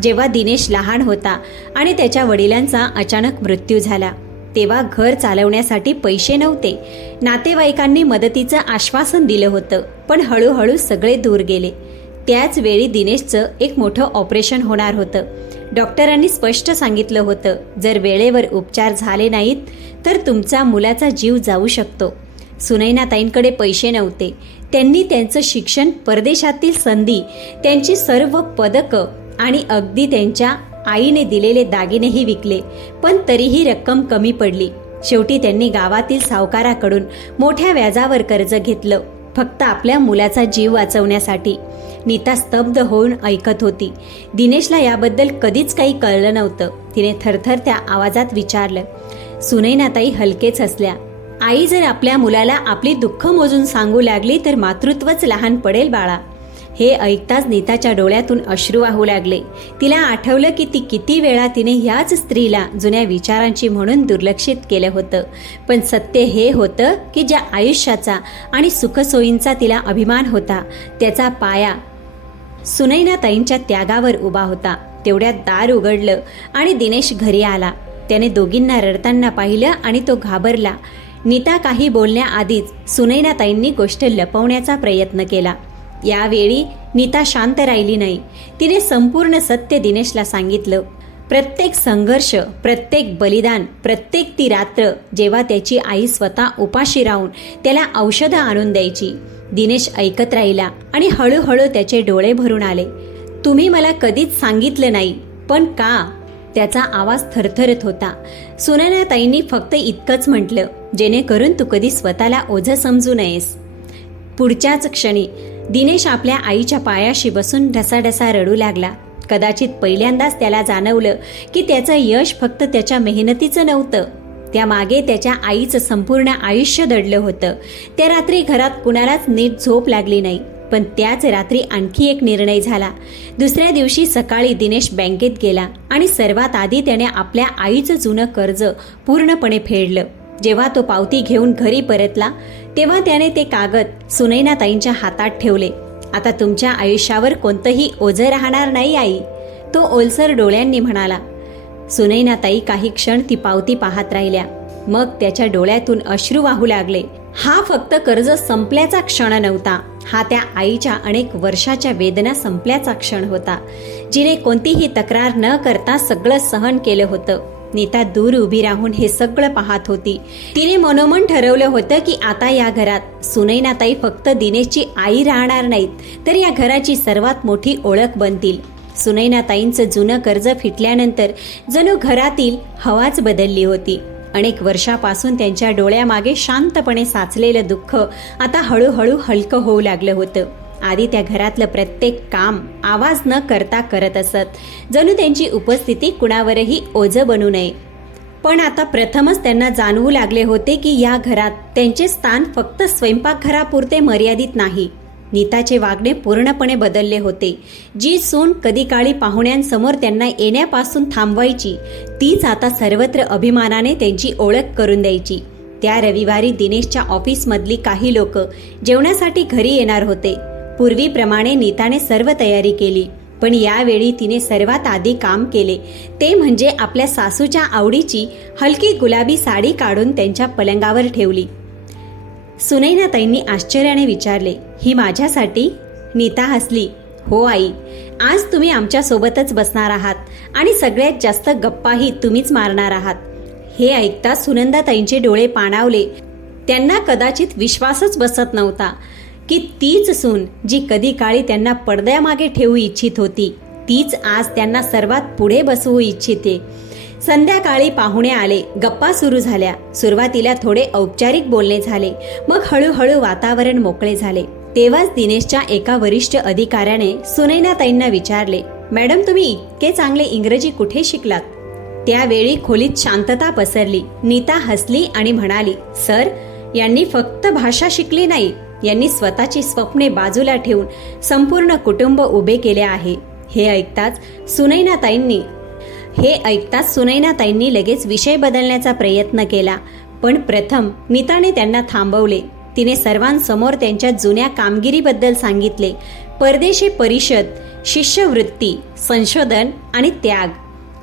जेव्हा दिनेश लहान होता आणि त्याच्या वडिलांचा अचानक मृत्यू झाला, तेव्हा घर चालवण्यासाठी पैसे नव्हते. नातेवाईकांनी मदतीचं आश्वासन दिलं होतं, पण हळूहळू सगळे दूर गेले. त्याच वेळी दिनेशचं एक मोठं ऑपरेशन होणार होतं. डॉक्टरांनी स्पष्ट सांगितलं होतं, जर वेळेवर उपचार झाले नाहीत तर तुमचा मुलाचा जीव जाऊ शकतो. सुनैनाताईंकडे पैसे नव्हते. त्यांनी त्यांचं शिक्षण, परदेशातील संधी, त्यांची सर्व पदकं आणि अगदी त्यांच्या आईने दिलेले दागिनेही विकले, पण तरीही रक्कम कमी पडली. शेवटी त्यांनी गावातील सावकाराकडून मोठ्या व्याजावर कर्ज घेतलं, फक्त आपल्या मुलाचा जीव वाचवण्यासाठी. नीता स्तब्ध होऊन ऐकत होती. दिनेशला याबद्दल कधीच काही कळलं नव्हतं. तिने थरथरत्या आवाजात विचारलं. सुनैनाताई हलकेच हसल्या. आई जर आपल्या मुलाला आपली दुःख मोजून सांगू लागली तर मातृत्वच लहान पडेल बाळा. हे ऐकताच नीताच्या डोळ्यातून अश्रू वाहू लागले. तिला आठवलं की ती किती वेळा तिने ह्याच स्त्रीला जुन्या विचारांची म्हणून दुर्लक्षित केलं होतं. पण सत्य हे होतं की ज्या आयुष्याचा आणि सुखसोयींचा तिला अभिमान होता, त्याचा पाया सुनैनाताईंच्या त्यागावर उभा होता. तेवढ्यात दार उघडलं आणि दिनेश घरी आला. त्याने दोघींना रडताना पाहिलं आणि तो घाबरला. नीता काही बोलण्याआधीच सुनैनाताईंनी गोष्ट लपवण्याचा प्रयत्न केला. यावेळी नीता शांत राहिली नाही. तिने संपूर्ण सत्य दिनेशला सांगितलं. प्रत्येक संघर्ष, प्रत्येक बलिदान, प्रत्येक ती रात्र जेव्हा त्याची आई स्वतः उपाशी राहून त्याला औषधं आणून द्यायची. दिनेश ऐकत राहिला आणि हळूहळू त्याचे डोळे भरून आले. तुम्ही मला कधीच सांगितलं नाही, पण का? त्याचा आवाज थरथरत होता. सुनैनाताईंनी फक्त इतकंच म्हटलं, जेणेकरून तू कधी स्वतःला ओझं समजू नयेस. पुढच्याच क्षणी दिनेश आपल्या आईच्या पायाशी बसून ढसाढसा रडू लागला. कदाचित पहिल्यांदाच त्याला जाणवलं की त्याचं यश फक्त त्याच्या मेहनतीचं नव्हतं, त्यामागे त्याच्या आईचं संपूर्ण आयुष्य दडलं होतं. त्या रात्री घरात कुणालाच नीट झोप लागली नाही. पण त्याच रात्री आणखी एक निर्णय झाला. दुसऱ्या दिवशी सकाळी दिनेश बँकेत गेला आणि सर्वात आधी त्याने आपल्या आईचं जुनं कर्ज पूर्णपणे फेडलं. जेव्हा तो पावती घेऊन घरी परतला तेव्हा त्याने ते कागद सुनैनाताईंच्या हातात ठेवले. आता तुमच्या आयुष्यावर कोणतंही ओझं राहणार नाही आई, तो ओलसर डोळ्यांनी म्हणाला. सुनैनाताई काही क्षण ती पावती पाहत राहिल्या. मग त्याच्या डोळ्यातून अश्रू वाहू लागले. हा फक्त कर्ज संपल्याचा क्षण नव्हता, हा त्या आईच्या अनेक वर्षाच्या वेदना संपल्याचा क्षण होता, जिने कोणतीही तक्रार न करता सगळं सहन केलं होतं. नीता दूर उभी राहून हे सगळं पाहत होती. तिने मनोमन ठरवलं होतं की आता या घरात सुनैनाताई फक्त दिनेशची आई राहणार नाहीत, तर या घराची सर्वात मोठी ओळख बनतील. सुनैनाताईंचं जुनं कर्ज फिटल्यानंतर जणू घरातील हवाच बदलली होती. अनेक वर्षापासून त्यांच्या डोळ्यामागे शांतपणे साचलेलं दुःख आता हळूहळू हलकं होऊ लागलं होतं. आधी त्या घरातलं प्रत्येक काम आवाज न करता करत असत, जणू त्यांची उपस्थिती कुणावरही ओझं बनू नये. पण आता प्रथमच त्यांना जाणवू लागले होते की या घरात त्यांचे स्थान फक्त स्वयंपाकघरापुरते मर्यादित नाही. नीताचे वागणे पूर्णपणे बदलले होते. जी सून कधी काळी पाहुण्यांसमोर त्यांना येण्यापासून थांबवायची, तीच आता सर्वत्र अभिमानाने त्यांची ओळख करून द्यायची. त्या रविवारी दिनेशच्या ऑफिसमधली काही लोक जेवणासाठी घरी येणार होते. पूर्वीप्रमाणे नीताने सर्व तयारी केली, पण यावेळी तिने सर्वात आधी काम केले ते म्हणजे आपल्या सासूच्या आवडीची हलकी गुलाबी साडी काढून त्यांच्या पलंगावर ठेवली. सुनैनाताईंनी आश्चर्याने विचारले, ही माझ्यासाठी? नीता हसली. हो आई, आज तुम्ही आमच्या सोबतच बसणार आहात आणि सगळ्यात जास्त गप्पाही तुम्हीच मारणार आहात. हे ऐकता सुनंदाताईंचे डोळे पाणावले. त्यांना कदाचित विश्वासच बसत नव्हता की तीच सून जी कधी काळी त्यांना पडद्यामागे ठेवू इच्छित होती, तीच आज त्यांना सर्वात पुढे बसवू इच्छिते. संध्याकाळी पाहुणे आले. गप्पा सुरू झाल्या. सुरुवातीला थोडे औपचारिक बोलणे झाले, मग हळूहळू वातावरण मोकळे झाले. तेव्हाच दिनेशच्या एका वरिष्ठ अधिकाऱ्याने सुनैनाताईंना विचारले, मॅडम, तुम्ही इतके चांगले इंग्रजी कुठे शिकलात? त्यावेळी खोलीत शांतता पसरली. नीता हसली आणि म्हणाली, सर, यांनी फक्त भाषा शिकली नाही, यांनी स्वतःची स्वप्ने बाजूला ठेवून संपूर्ण कुटुंब उभे केले आहे. हे ऐकताच सुनैनाताईंनी लगेच विषय बदलण्याचा प्रयत्न केला. पण प्रथम नीताने त्यांना थांबवले. तिने सर्वांसमोर त्यांच्या जुन्या कामगिरीबद्दल सांगितले. परदेशी परिषद, शिष्यवृत्ती, संशोधन आणि त्याग.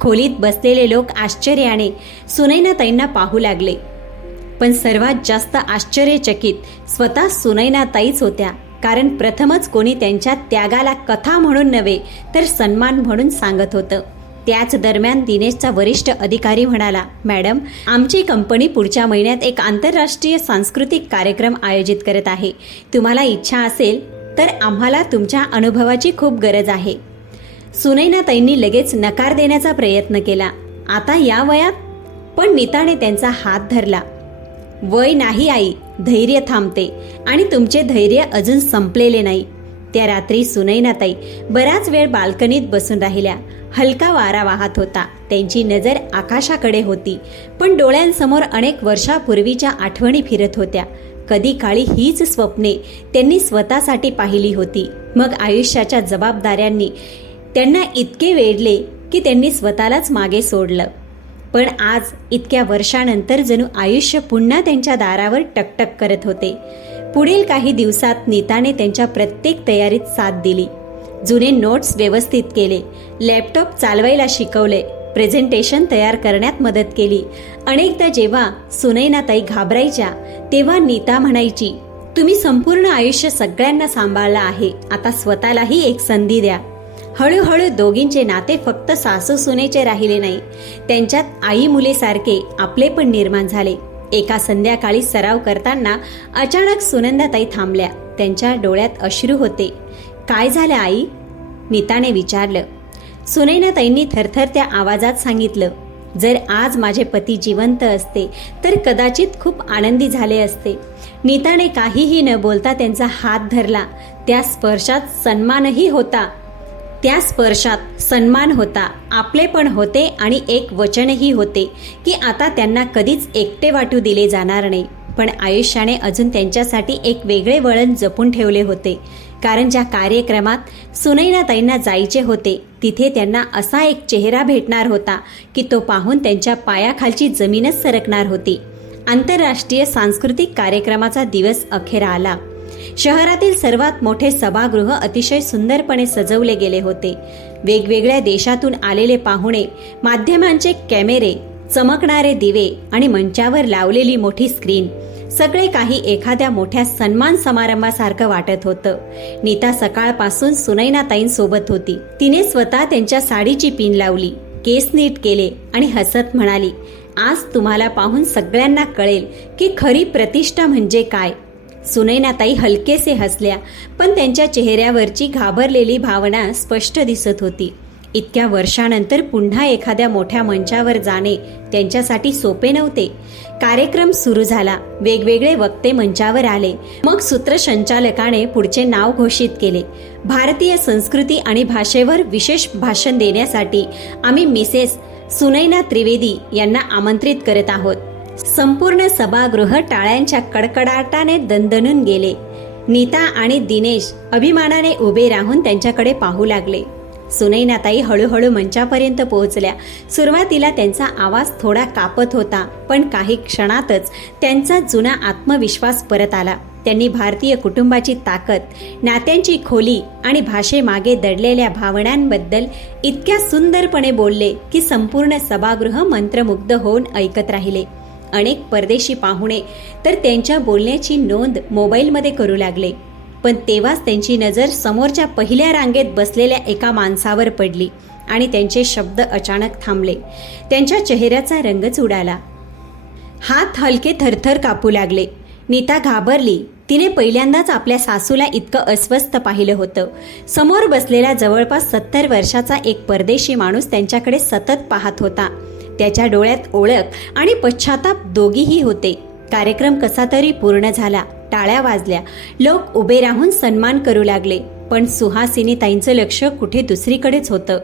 खोलीत बसलेले लोक आश्चर्याने सुनैनाताईंना पाहू लागले. पण सर्वात जास्त आश्चर्यचकित स्वतः सुनैनाताईच होत्या. कारण प्रथमच कोणी त्यांच्या त्यागाला कथा म्हणून नव्हे तर सन्मान म्हणून सांगत होतं. त्याच दरम्यान दिनेशचा वरिष्ठ अधिकारी म्हणाला, मॅडम, आमची कंपनी पुढच्या महिन्यात एक आंतरराष्ट्रीय सांस्कृतिक कार्यक्रम आयोजित करत आहे. तुम्हाला इच्छा असेल तर आम्हाला तुमच्या अनुभवाची खूप गरज आहे. सुनैनाताईंनी लगेच नकार देण्याचा प्रयत्न केला. आता या वयात? पण नीताने त्यांचा हात धरला. वय नाही आई, धैर्य थांबते आणि तुमचे धैर्य अजून संपलेले नाही. त्या रात्री सुनैनाताई बराच वेळ बाल्कनीत बसून राहिल्या. हलका वारा वाहत होता. त्यांची नजर आकाशाकडे होती. पण डोळ्यांसमोर अनेक वर्षापूर्वीच्या आठवणी फिरत होत्या. कधी काळी हीच स्वप्ने त्यांनी स्वतःसाठी पाहिली होती. मग आयुष्याच्या जबाबदाऱ्यांनी त्यांना इतके वेढले की त्यांनी स्वतःलाच मागे सोडलं. पण आज इतक्या वर्षानंतर जणू आयुष्य पुन्हा त्यांच्या दारावर टकटक करत होते. पुढील काही दिवसात नीताने त्यांच्या प्रत्येक तयारीत साथ दिली. जुने नोट्स व्यवस्थित केले, लॅपटॉप चालवायला शिकवले, प्रेझेंटेशन तयार करण्यात मदत केली. अनेकदा जेव्हा सुनैनाताई घाबरायच्या तेव्हा नीता म्हणायची, तुम्ही संपूर्ण आयुष्य सगळ्यांना सांभाळलं आहे, आता स्वतःलाही एक संधी द्या. हळूहळू दोघींचे नाते फक्त सासू सुनेचे राहिले नाही, त्यांच्यात आई मुलीसारखे आपले पण निर्माण झाले. एका संध्याकाळी सराव करताना अचानक सुनंदाताई थांबल्या. त्यांच्या डोळ्यात अश्रू होते. काय झालं आई? नीताने विचारलं. सुनैनाताईंनी थरथरत्या आवाजात सांगितलं, जर आज माझे पती जिवंत असते तर कदाचित खूप आनंदी झाले असते. नीताने काहीही न बोलता त्यांचा हात धरला. त्या स्पर्शात सन्मान होता, आपलेपण होते आणि एक वचनही होते की आता त्यांना कधीच एकटे वाटू दिले जाणार नाही. पण आयुष्याने अजून त्यांच्यासाठी एक वेगळे वळण जपून ठेवले होते. कारण ज्या कार्यक्रमात सुनैनाताईंना जायचे होते तिथे त्यांना असा एक चेहरा भेटणार होता की तो पाहून त्यांच्या पायाखालची जमीनच सरकणार होती. आंतरराष्ट्रीय सांस्कृतिक कार्यक्रमाचा दिवस अखेर आला. शहरातील सर्वात मोठे सभागृह अतिशय सुंदरपणे सजवले गेले होते. वेगवेगळ्या देशातून आलेले पाहुणे, माध्यमांचे कॅमेरे, चमकणारे दिवे आणि मंचावर लावलेली मोठी स्क्रीन, सगळे काही एखाद्या मोठ्या सन्मान समारंभासारखं वाटत होतं. नीता सकाळपासून सुनैनाताईंसोबत होती. तिने स्वतः त्यांच्या साडीची पिन लावली, केस नीट केले आणि हसत म्हणाली, आज तुम्हाला पाहून सगळ्यांना कळेल की खरी प्रतिष्ठा म्हणजे काय. सुनैनाताई हलकेसे हसल्या, पण त्यांच्या चेहऱ्यावरची घाबरलेली भावना स्पष्ट दिसत होती. इतक्या वर्षानंतर पुन्हा एखाद्या मोठ्या मंचावर जाणे त्यांच्यासाठी सोपे नव्हते. कार्यक्रम सुरू झाला. वेगवेगळे वक्ते मंचावर आले. मग सूत्रसंचालकाने पुढचे नाव घोषित केले. भारतीय संस्कृती आणि भाषेवर विशेष भाषण देण्यासाठी आम्ही मिसेस सुनैना त्रिवेदी यांना आमंत्रित करत आहोत. संपूर्ण सभागृह टाळ्यांच्या कडकडाटाने दणदणून गेले. नीता आणि दिनेश अभिमानाने उभे राहून त्यांच्याकडे पाहू लागले. सुनैनाताई हळूहळू मंचापर्यंत पोहोचल्या. सुरुवातीला त्यांचा आवाज थोडा कापत होता, पण काही क्षणातच त्यांचा जुना आत्मविश्वास परत आला. त्यांनी भारतीय कुटुंबाची ताकद, नात्यांची खोली आणि भाषेमागे दडलेल्या भावनांबद्दल इतक्या सुंदरपणे बोलले की संपूर्ण सभागृह मंत्रमुग्ध होऊन ऐकत राहिले. अनेक परदेशी पाहुणे तर त्यांच्या बोलण्याची नोंद मोबाईलमध्ये करू लागले. पण तेव्हाच त्यांची नजर समोरच्या पहिल्या रांगेत बसलेल्या एका माणसावर पडली आणि त्यांचे शब्द अचानक थांबले. त्यांच्या चेहऱ्याचा रंगच उडाला. हात हलके थरथर कापू लागले. नीता घाबरली. तिने पहिल्यांदाच आपल्या सासूला इतकं अस्वस्थ पाहिलं होतं. समोर बसलेला जवळपास 70 वर्षाचा एक परदेशी माणूस त्यांच्याकडे सतत पाहत होता. त्याच्या डोळ्यात ओळख आणि पश्चाताप दोघीही होते. कार्यक्रम कसा तरी पूर्ण झाला. टाळ्या वाजल्या. लोक उभे राहून सन्मान करू लागले. पण सुहासिनी ताईंचं लक्ष कुठे दुसरीकडेच होतं.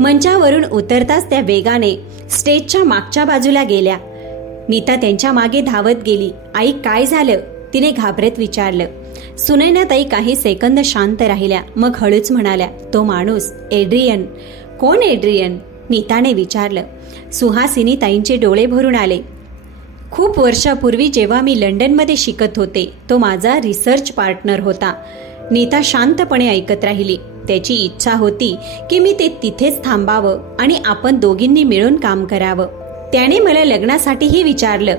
मंचावरून उतरताच त्या वेगाने स्टेजच्या मागच्या बाजूला गेल्या. नीता त्यांच्या मागे धावत गेली. आई, काय झालं? तिने घाबरत विचारलं. सुनैनाताई काही सेकंद शांत राहिल्या, मग हळूच म्हणाल्या, तो माणूस एड्रियन. कोण एड्रियन? नीताने विचारलं. सुहासिनी ताईंचे डोळे भरून आले. खूप वर्षापूर्वी जेव्हा मी लंडनमध्ये शिकत होते, तो माझा रिसर्च पार्टनर होता. नीता शांतपणे ऐकत राहिली. त्याची इच्छा होती की मी ते तिथेच थांबावं आणि आपण दोघींनी मिळून काम करावं. त्याने मला लग्नासाठीही विचारलं.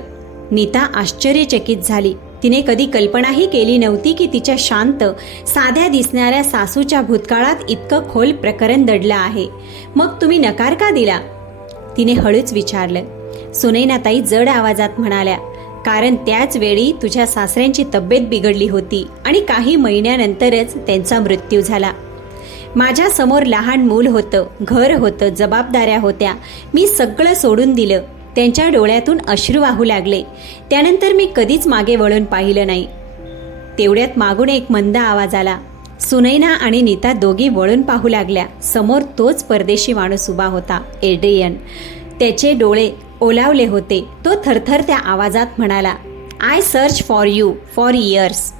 नीता आश्चर्यचकित झाली. तिने कधी कल्पनाही केली नव्हती की तिच्या शांत, साध्या दिसणाऱ्या सासूच्या भूतकाळात इतकं खोल प्रकरण दडलं आहे. मग तुम्ही नकार का दिला? तिने हळूच विचारलं. सुनैनाताई जड आवाजात म्हणाल्या, कारण त्याच वेळी तुझ्या सासऱ्यांची तब्येत बिघडली होती आणि काही महिन्यानंतरच त्यांचा मृत्यू झाला. माझ्या समोर लहान मूल होतं, घर होतं, जबाबदाऱ्या होत्या. मी सगळं सोडून दिलं. त्यांच्या डोळ्यातून अश्रू वाहू लागले. त्यानंतर मी कधीच मागे वळून पाहिलं नाही. तेवढ्यात मागून एक मंद आवाज आला. सुनैना आणि नीता दोघी वळून पाहू लागल्या. समोर तोच परदेशी माणूस उभा होता, एड्रियन. त्याचे डोळे ओलावले होते. तो थरथरत्या आवाजात म्हणाला, I search for you for years.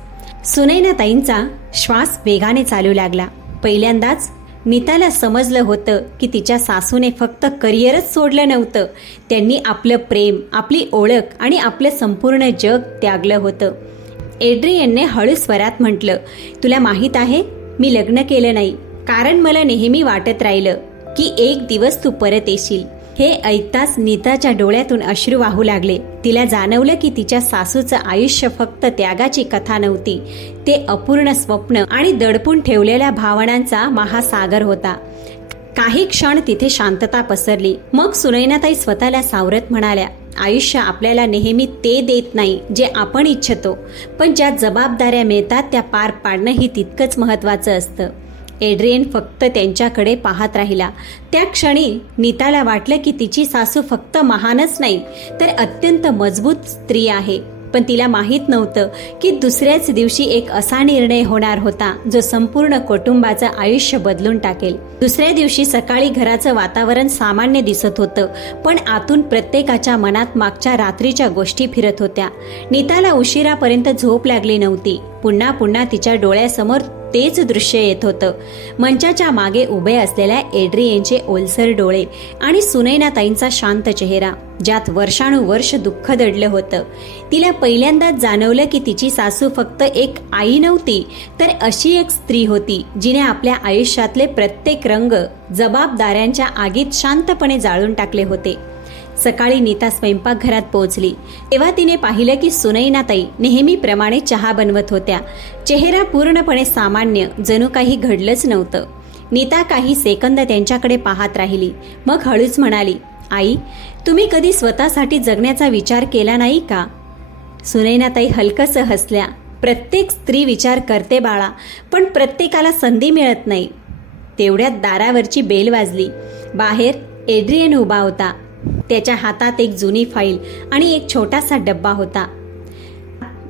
सुनैनाताईंचा श्वास वेगाने चालू लागला. पहिल्यांदाच नीताला समजलं होतं की तिच्या सासूने फक्त करिअरच सोडलं नव्हतं, त्यांनी आपलं प्रेम, आपली ओळख आणि आपलं संपूर्ण जग त्यागलं होतं. एड्रियनने हळू स्वरात म्हटलं, तुला माहीत आहे, मी लग्न केलं नाही, कारण मला नेहमी वाटत राहिलं की एक दिवस तू परत येशील. हे ऐकताच नीताच्या डोळ्यातून अश्रू वाहू लागले. तिला जाणवलं की तिच्या सासूचं आयुष्य फक्त त्यागाची कथा नव्हती, ते अपूर्ण स्वप्न आणि दडपून ठेवलेल्या भावनांचा महासागर होता. काही क्षण तिथे शांतता पसरली. मग सुनैनाताई स्वतःला सावरत म्हणाल्या, आयुष्य आपल्याला नेहमी ते देत नाही जे आपण इच्छितो, पण ज्या जबाबदाऱ्या मिळतात त्या पार पाडणंही तितकंच महत्त्वाचं असतं. एड्रियन फक्त त्यांच्याकडे पाहत राहिला. त्या क्षणी नीताला वाटलं की तिची सासू फक्त महानच नाही, तर अत्यंत मजबूत स्त्री आहे. पण तिला माहीत नव्हतं की दुसऱ्याच दिवशी एक असा निर्णय होणार होता जो संपूर्ण कुटुंबाचं आयुष्य बदलून टाकेल. दुसऱ्या दिवशी सकाळी घराचं वातावरण सामान्य दिसत होतं, पण आतून प्रत्येकाच्या मनात मागच्या रात्रीच्या गोष्टी फिरत होत्या. नीताला उशिरापर्यंत झोप लागली नव्हती. पुन्हा पुन्हा तिच्या डोळ्यासमोर तेच दृश्य येत होतं. मंचाच्या मागे उभे असलेल्या एड्रियनचे ओलसर डोळे आणि सुनैनाताईंचा शांत चेहरा, ज्यात वर्षानुवर्ष दुःख दडलं होतं. तिला पहिल्यांदाच जाणवलं की तिची सासू फक्त एक आई नव्हती, तर अशी एक स्त्री होती जिने आपल्या आयुष्यातले प्रत्येक रंग जबाबदाऱ्यांच्या आगीत शांतपणे जाळून टाकले होते. सकाळी नीता स्वयंपाकघरात पोहोचली तेव्हा तिने पाहिलं की सुनैनाताई नेहमीप्रमाणे चहा बनवत होत्या. चेहरा पूर्णपणे सामान्य, जणू काही घडलंच नव्हतं. नीता काही सेकंद त्यांच्याकडे पाहत राहिली, मग हळूच म्हणाली, आई, तुम्ही कधी स्वतःसाठी जगण्याचा विचार केला नाही का? सुनैनाताई हलकसं हसल्या. प्रत्येक स्त्री विचार करते बाळा, पण प्रत्येकाला संधी मिळत नाही. तेवढ्यात दारावरची बेल वाजली. बाहेर एड्रियन उभा होता. त्याच्या हातात एक जुनी फाईल आणि एक छोटासा डब्बा होता.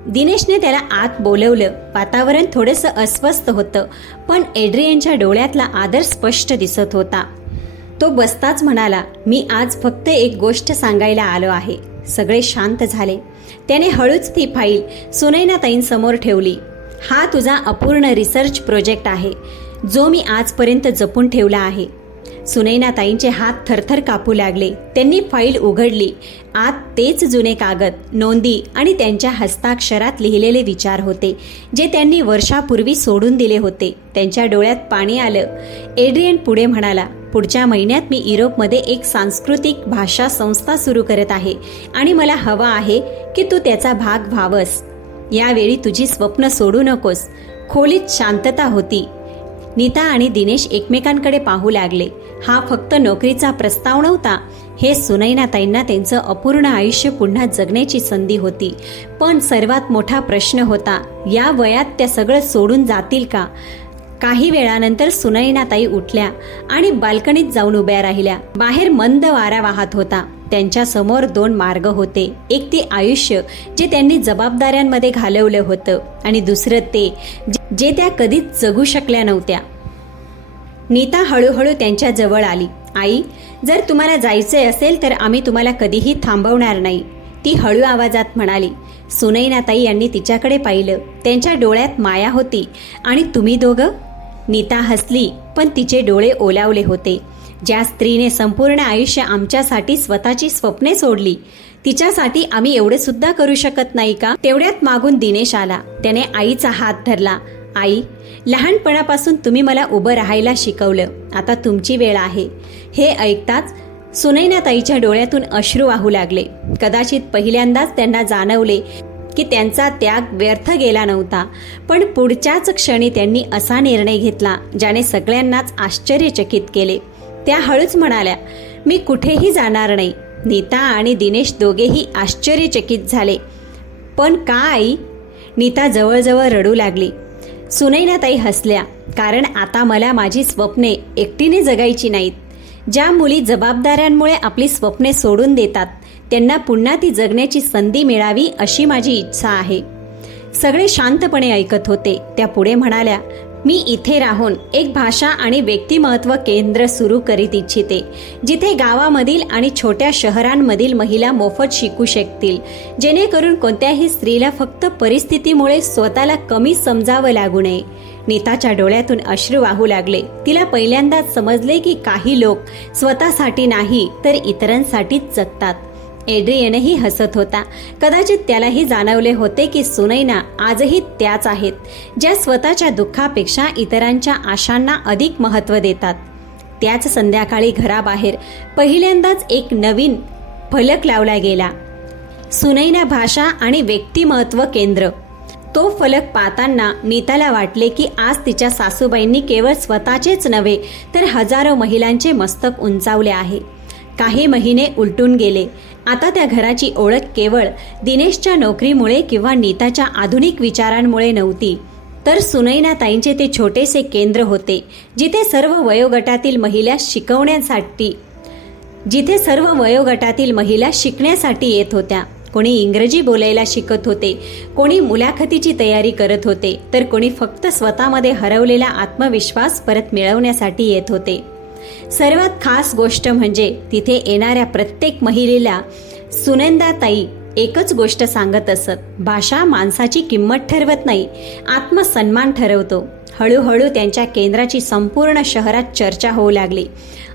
दिनेशने त्याला आत बोलवलं. वातावरण थोडंसं अस्वस्थ होतं, पण एड्रियनच्या डोळ्यातला आदर स्पष्ट दिसत होता. तो बसताच म्हणाला, मी आज फक्त एक गोष्ट सांगायला आलो आहे. सगळे शांत झाले. त्याने हळूच ती फाईल सुनैनाताईंसमोर ठेवली. हा तुझा अपूर्ण रिसर्च प्रोजेक्ट आहे, जो मी आजपर्यंत जपून ठेवला आहे. सुनैनाताईंचे हात थरथर कापू लागले. त्यांनी फाईल उघडली. आत तेच जुने कागद, नोंदी आणि त्यांच्या हस्ताक्षरात लिहिलेले विचार होते, जे त्यांनी वर्षापूर्वी सोडून दिले होते. त्यांच्या डोळ्यात पाणी आलं. एड्रियन पुढे म्हणाला, पुढच्या महिन्यात मी युरोपमध्ये एक सांस्कृतिक भाषा संस्था सुरू करत आहे आणि मला हवा आहे की तू त्याचा भाग व्हावंस. यावेळी तुझी स्वप्न सोडू नकोस. खोलीत शांतता होती. नीता आणि दिनेश एकमेकांकडे पाहू लागले. हा फक्त नोकरीचा प्रस्ताव नव्हता, हे सुनैनाताईंना त्यांचं अपूर्ण आयुष्य पुन्हा जगण्याची संधी होती. पण सर्वात मोठा प्रश्न होता, या वयात त्या सगळं सोडून जातील का? काही वेळानंतर सुनैनाताई उठल्या आणि बाल्कनीत जाऊन उभ्या राहिल्या. बाहेर मंद वारा वाहत होता. त्यांच्या समोर दोन मार्ग होते. एक ते आयुष्य जे त्यांनी जबाबदाऱ्यांमध्ये घालवलं होतं, आणि दुसरं ते जे त्या कधीच जगू शकल्या नव्हत्या. नीता हळूहळू त्यांच्या जवळ आली. आई, जर तुम्हाला जायचे असेल तर आम्ही तुम्हाला कधीही थांबवणार नाही. ती हळू आवाजात म्हणाली. सुनैनाताई यांनी तिच्याकडे पाहिलं. त्यांच्या डोळ्यात माया होती. आणि तुम्ही दोघं? नीता हसली, पण तिचे डोळे ओलावले होते. ज्या स्त्रीने संपूर्ण आयुष्य आमच्यासाठी स्वतःची स्वप्ने सोडली, तिच्यासाठी आम्ही एवढे सुद्धा करू शकत नाही का? तेवढ्यात मागून दिनेश आला. त्याने आईचा हात धरला. आई, लहानपणापासून तुम्ही मला उभं राहायला शिकवलं. आता तुमची वेळ आहे. हे ऐकताच सुनैनाताईच्या डोळ्यातून अश्रू वाहू लागले. कदाचित पहिल्यांदाच त्यांना जाणवले की त्यांचा त्याग व्यर्थ गेला नव्हता. पण पुढच्याच क्षणी त्यांनी असा निर्णय घेतला ज्याने सगळ्यांनाच आश्चर्यचकित केले. त्या हळूच म्हणाल्या, मी कुठेही जाणार नाही. नीता आणि दिनेश दोघेही आश्चर्यचकित झाले. पण का आई? नीता जवळजवळ रडू लागली. सुनैनाताई हसल्या. कारण आता मला माझी स्वप्ने एकटीने जगायची नाहीत. ज्या मुली जबाबदाऱ्यांमुळे आपली स्वप्ने सोडून देतात, त्यांना पुन्हा ती जगण्याची संधी मिळावी अशी माझी इच्छा आहे. सगळे शांतपणे ऐकत होते. त्या पुढे म्हणाल्या, मी इथे राहून एक भाषा आणि व्यक्तिमत्व केंद्र सुरू करीत इच्छिते, जिथे गावामधील आणि छोट्या शहरांमधील महिला मोफत शिकू शकतील, जेणेकरून कोणत्याही स्त्रीला फक्त परिस्थितीमुळे स्वतःला कमी समजावं लागू नये. नीताच्या डोळ्यातून अश्रू वाहू लागले. तिला पहिल्यांदाच समजले की काही लोक स्वतःसाठी नाही तर इतरांसाठीच जगतात. एड्रियनही हसत होता. कदाचित त्यालाही जाणवले होते की सुनैना आजही त्याच आहेत, ज्या स्वतःच्या दुःखापेक्षा इतरांच्या आशांना अधिक महत्त्व देतात. त्याच संध्याकाळी घराबाहेर पहिल्यांदाच एक नवीन फलक लावला गेला. सुनैना भाषा आणि व्यक्तिमत्व केंद्र. तो फलक पाहताना नीताला वाटले की आज तिच्या सासूबाईंनी केवळ स्वतःचेच नव्हे तर हजारो महिलांचे मस्तक उंचावले आहे. काही महिने उलटून गेले. आता त्या घराची ओळख केवळ दिनेशच्या नोकरीमुळे किंवा नीताच्या आधुनिक विचारांमुळे नव्हती, तर सुनैनाताईंचे ते छोटेसे केंद्र होते, जिथे सर्व वयोगटातील महिला शिकण्यासाठी येत होत्या. कोणी इंग्रजी बोलायला शिकत होते, कोणी मुलाखतीची तयारी करत होते, तर कोणी फक्त स्वतःमध्ये हरवलेला आत्मविश्वास परत मिळवण्यासाठी येत होते. सर्वात खास गोष्ट म्हणजे तिथे येणाऱ्या प्रत्येक महिलेला सुनंदाताई एकच गोष्ट सांगत असत. भाषा माणसाची किंमत ठरवत नाही, आत्मसन्मान ठरवतो. हळूहळू त्यांच्या केंद्राची संपूर्ण शहरात चर्चा होऊ लागली.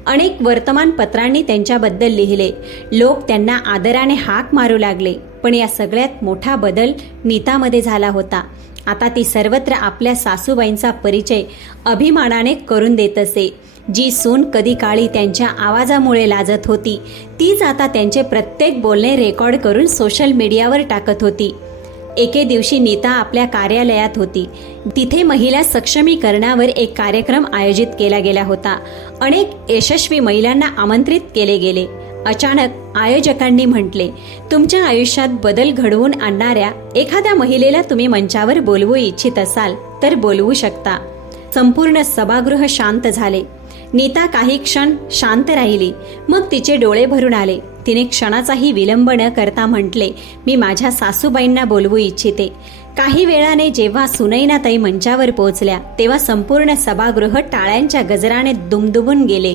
अनेक वर्तमानपत्रांनी त्यांच्याबद्दल लिहिले. लोक त्यांना आदराने हाक मारू लागले. पण या सगळ्यात मोठा बदल नीतामध्ये झाला होता. आता ती सर्वत्र आपल्या सासूबाईंचा परिचय अभिमानाने करून देत असे. जी सून कधी काळी त्यांच्या आवाजामुळे लाजत होती, तीच आता त्यांचे प्रत्येक बोलणे रेकॉर्ड करून सोशल मीडियावर टाकत होती. एके दिवशी नीता आपल्या कार्यालयात होती. तिथे महिला सक्षमीकरणावर एक कार्यक्रम आयोजित केला गेला होता. अनेक यशस्वी महिलांना आमंत्रित केले गेले. अचानक आयोजकांनी म्हटले, तुमच्या आयुष्यात बदल घडवून आणणाऱ्या एखाद्या महिलेला तुम्ही मंचावर बोलवू इच्छित असाल तर बोलवू शकता. संपूर्ण सभागृह शांत झाले. नीता काही क्षण शांत राहिली. मग तिचे डोळे भरून आले. तिने क्षणाचाही विलंब न करता म्हटले, मी माझ्या सासूबाईंना बोलवू इच्छिते. काही वेळाने जेव्हा सुनैनाताई मंचावर पोहोचल्या, तेव्हा संपूर्ण सभागृह टाळ्यांच्या गजराने दुमदुमून गेले.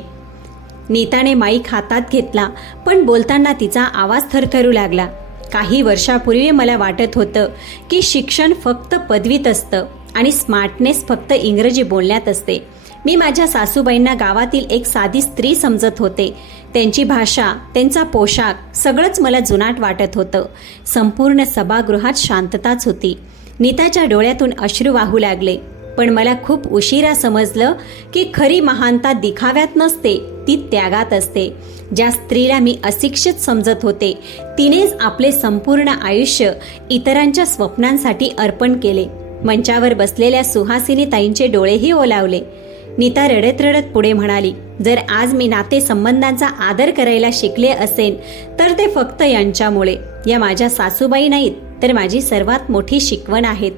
नीताने माईक हातात घेतला, पण बोलताना तिचा आवाज थरथरू लागला. काही वर्षापूर्वी मला वाटत होतं की शिक्षण फक्त पदवीत असतं आणि स्मार्टनेस फक्त इंग्रजी बोलण्यात असते. मी माझ्या सासूबाईंना गावातील एक साधी स्त्री समजत होते. त्यांची भाषा, त्यांचा पोशाख सगळंच मला जुनाट वाटत होतं. संपूर्ण सभागृहात शांतताच होती. नीताच्या डोळ्यातून अश्रू वाहू लागले. पण मला खूप उशिरा समजलं की खरी महानता दिखाव्यात नसते, ती त्यागात असते. ज्या स्त्रीला मी अशिक्षित समजत होते, तिनेच आपले संपूर्ण आयुष्य इतरांच्या स्वप्नांसाठी अर्पण केले. मंचावर बसलेल्या सुहासिनी ताईंचे डोळेही ओलावले. नीता रडत रडत पुढे म्हणाली, जर आज मी नातेसंबंधांचा आदर करायला शिकले असेल तर ते फक्त यांच्यामुळे. या माझ्या सासूबाई नाहीत, तर माझी सर्वात मोठी शिकवण आहेत.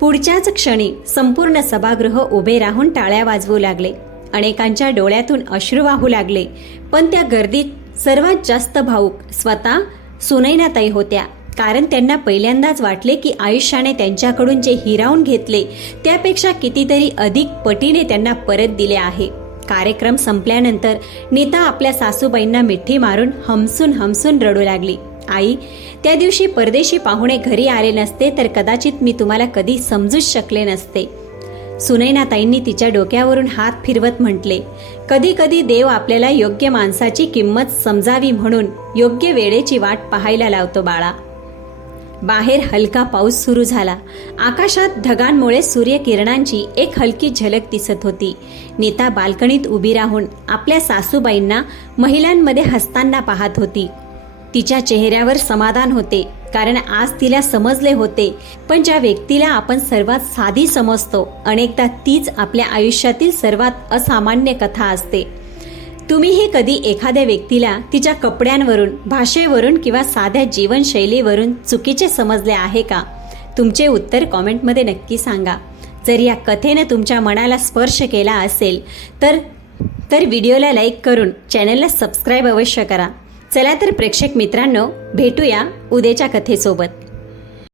पुढच्याच क्षणी संपूर्ण सभागृह उभे राहून टाळ्या वाजवू लागले. अनेकांच्या डोळ्यातून अश्रू वाहू लागले. पण त्या गर्दीत सर्वात जास्त भावूक स्वतः सुनैनाताई होत्या. कारण त्यांना पहिल्यांदाच वाटले की आयुष्याने त्यांच्याकडून जे हिरावून घेतले त्यापेक्षा कितीतरी अधिक पटीने त्यांना परत दिले आहे. कार्यक्रम संपल्यानंतर नीता आपल्या सासूबाईंना मिठी मारून हमसून रडू लागली. आई, त्या दिवशी परदेशी पाहुणे घरी आले नसते तर कदाचित मी तुम्हाला कधी समजूच शकले नसते. सुनैनाताईंनी तिच्या डोक्यावरून हात फिरवत म्हटले, कधी कधी देव आपल्याला योग्य माणसाची किंमत समजावी म्हणून योग्य वेळेची वाट पाहायला लावतो बाळा. बाहेर हलका पाऊस सुरू झाला. आकाशात ढगांमुळे सूर्यकिरणांची एक हलकी झलक दिसत होती. नीता बाल्कनीत उभी राहून आपल्या सासूबाईंना महिलांमध्ये हसताना पाहत होती. तिच्या चेहऱ्यावर समाधान होते, कारण आज तिला समजले होते, पण ज्या व्यक्तीला आपण सर्वात साधी समजतो अनेकदा तीच आपल्या आयुष्यातील सर्वात असामान्य कथा असते. तुम्हीही कधी एखाद्या व्यक्तीला तिच्या कपड्यांवरून, भाषेवरून किंवा साध्या जीवनशैलीवरून चुकीचे समजले आहे का? तुमचे उत्तर कॉमेंटमध्ये नक्की सांगा. जर या कथेने तुमच्या मनाला स्पर्श केला असेल तर व्हिडिओला लाईक करून चॅनलला सबस्क्राईब अवश्य करा. चला तर प्रेक्षक मित्रांनो, भेटूया उद्याच्या कथेसोबत.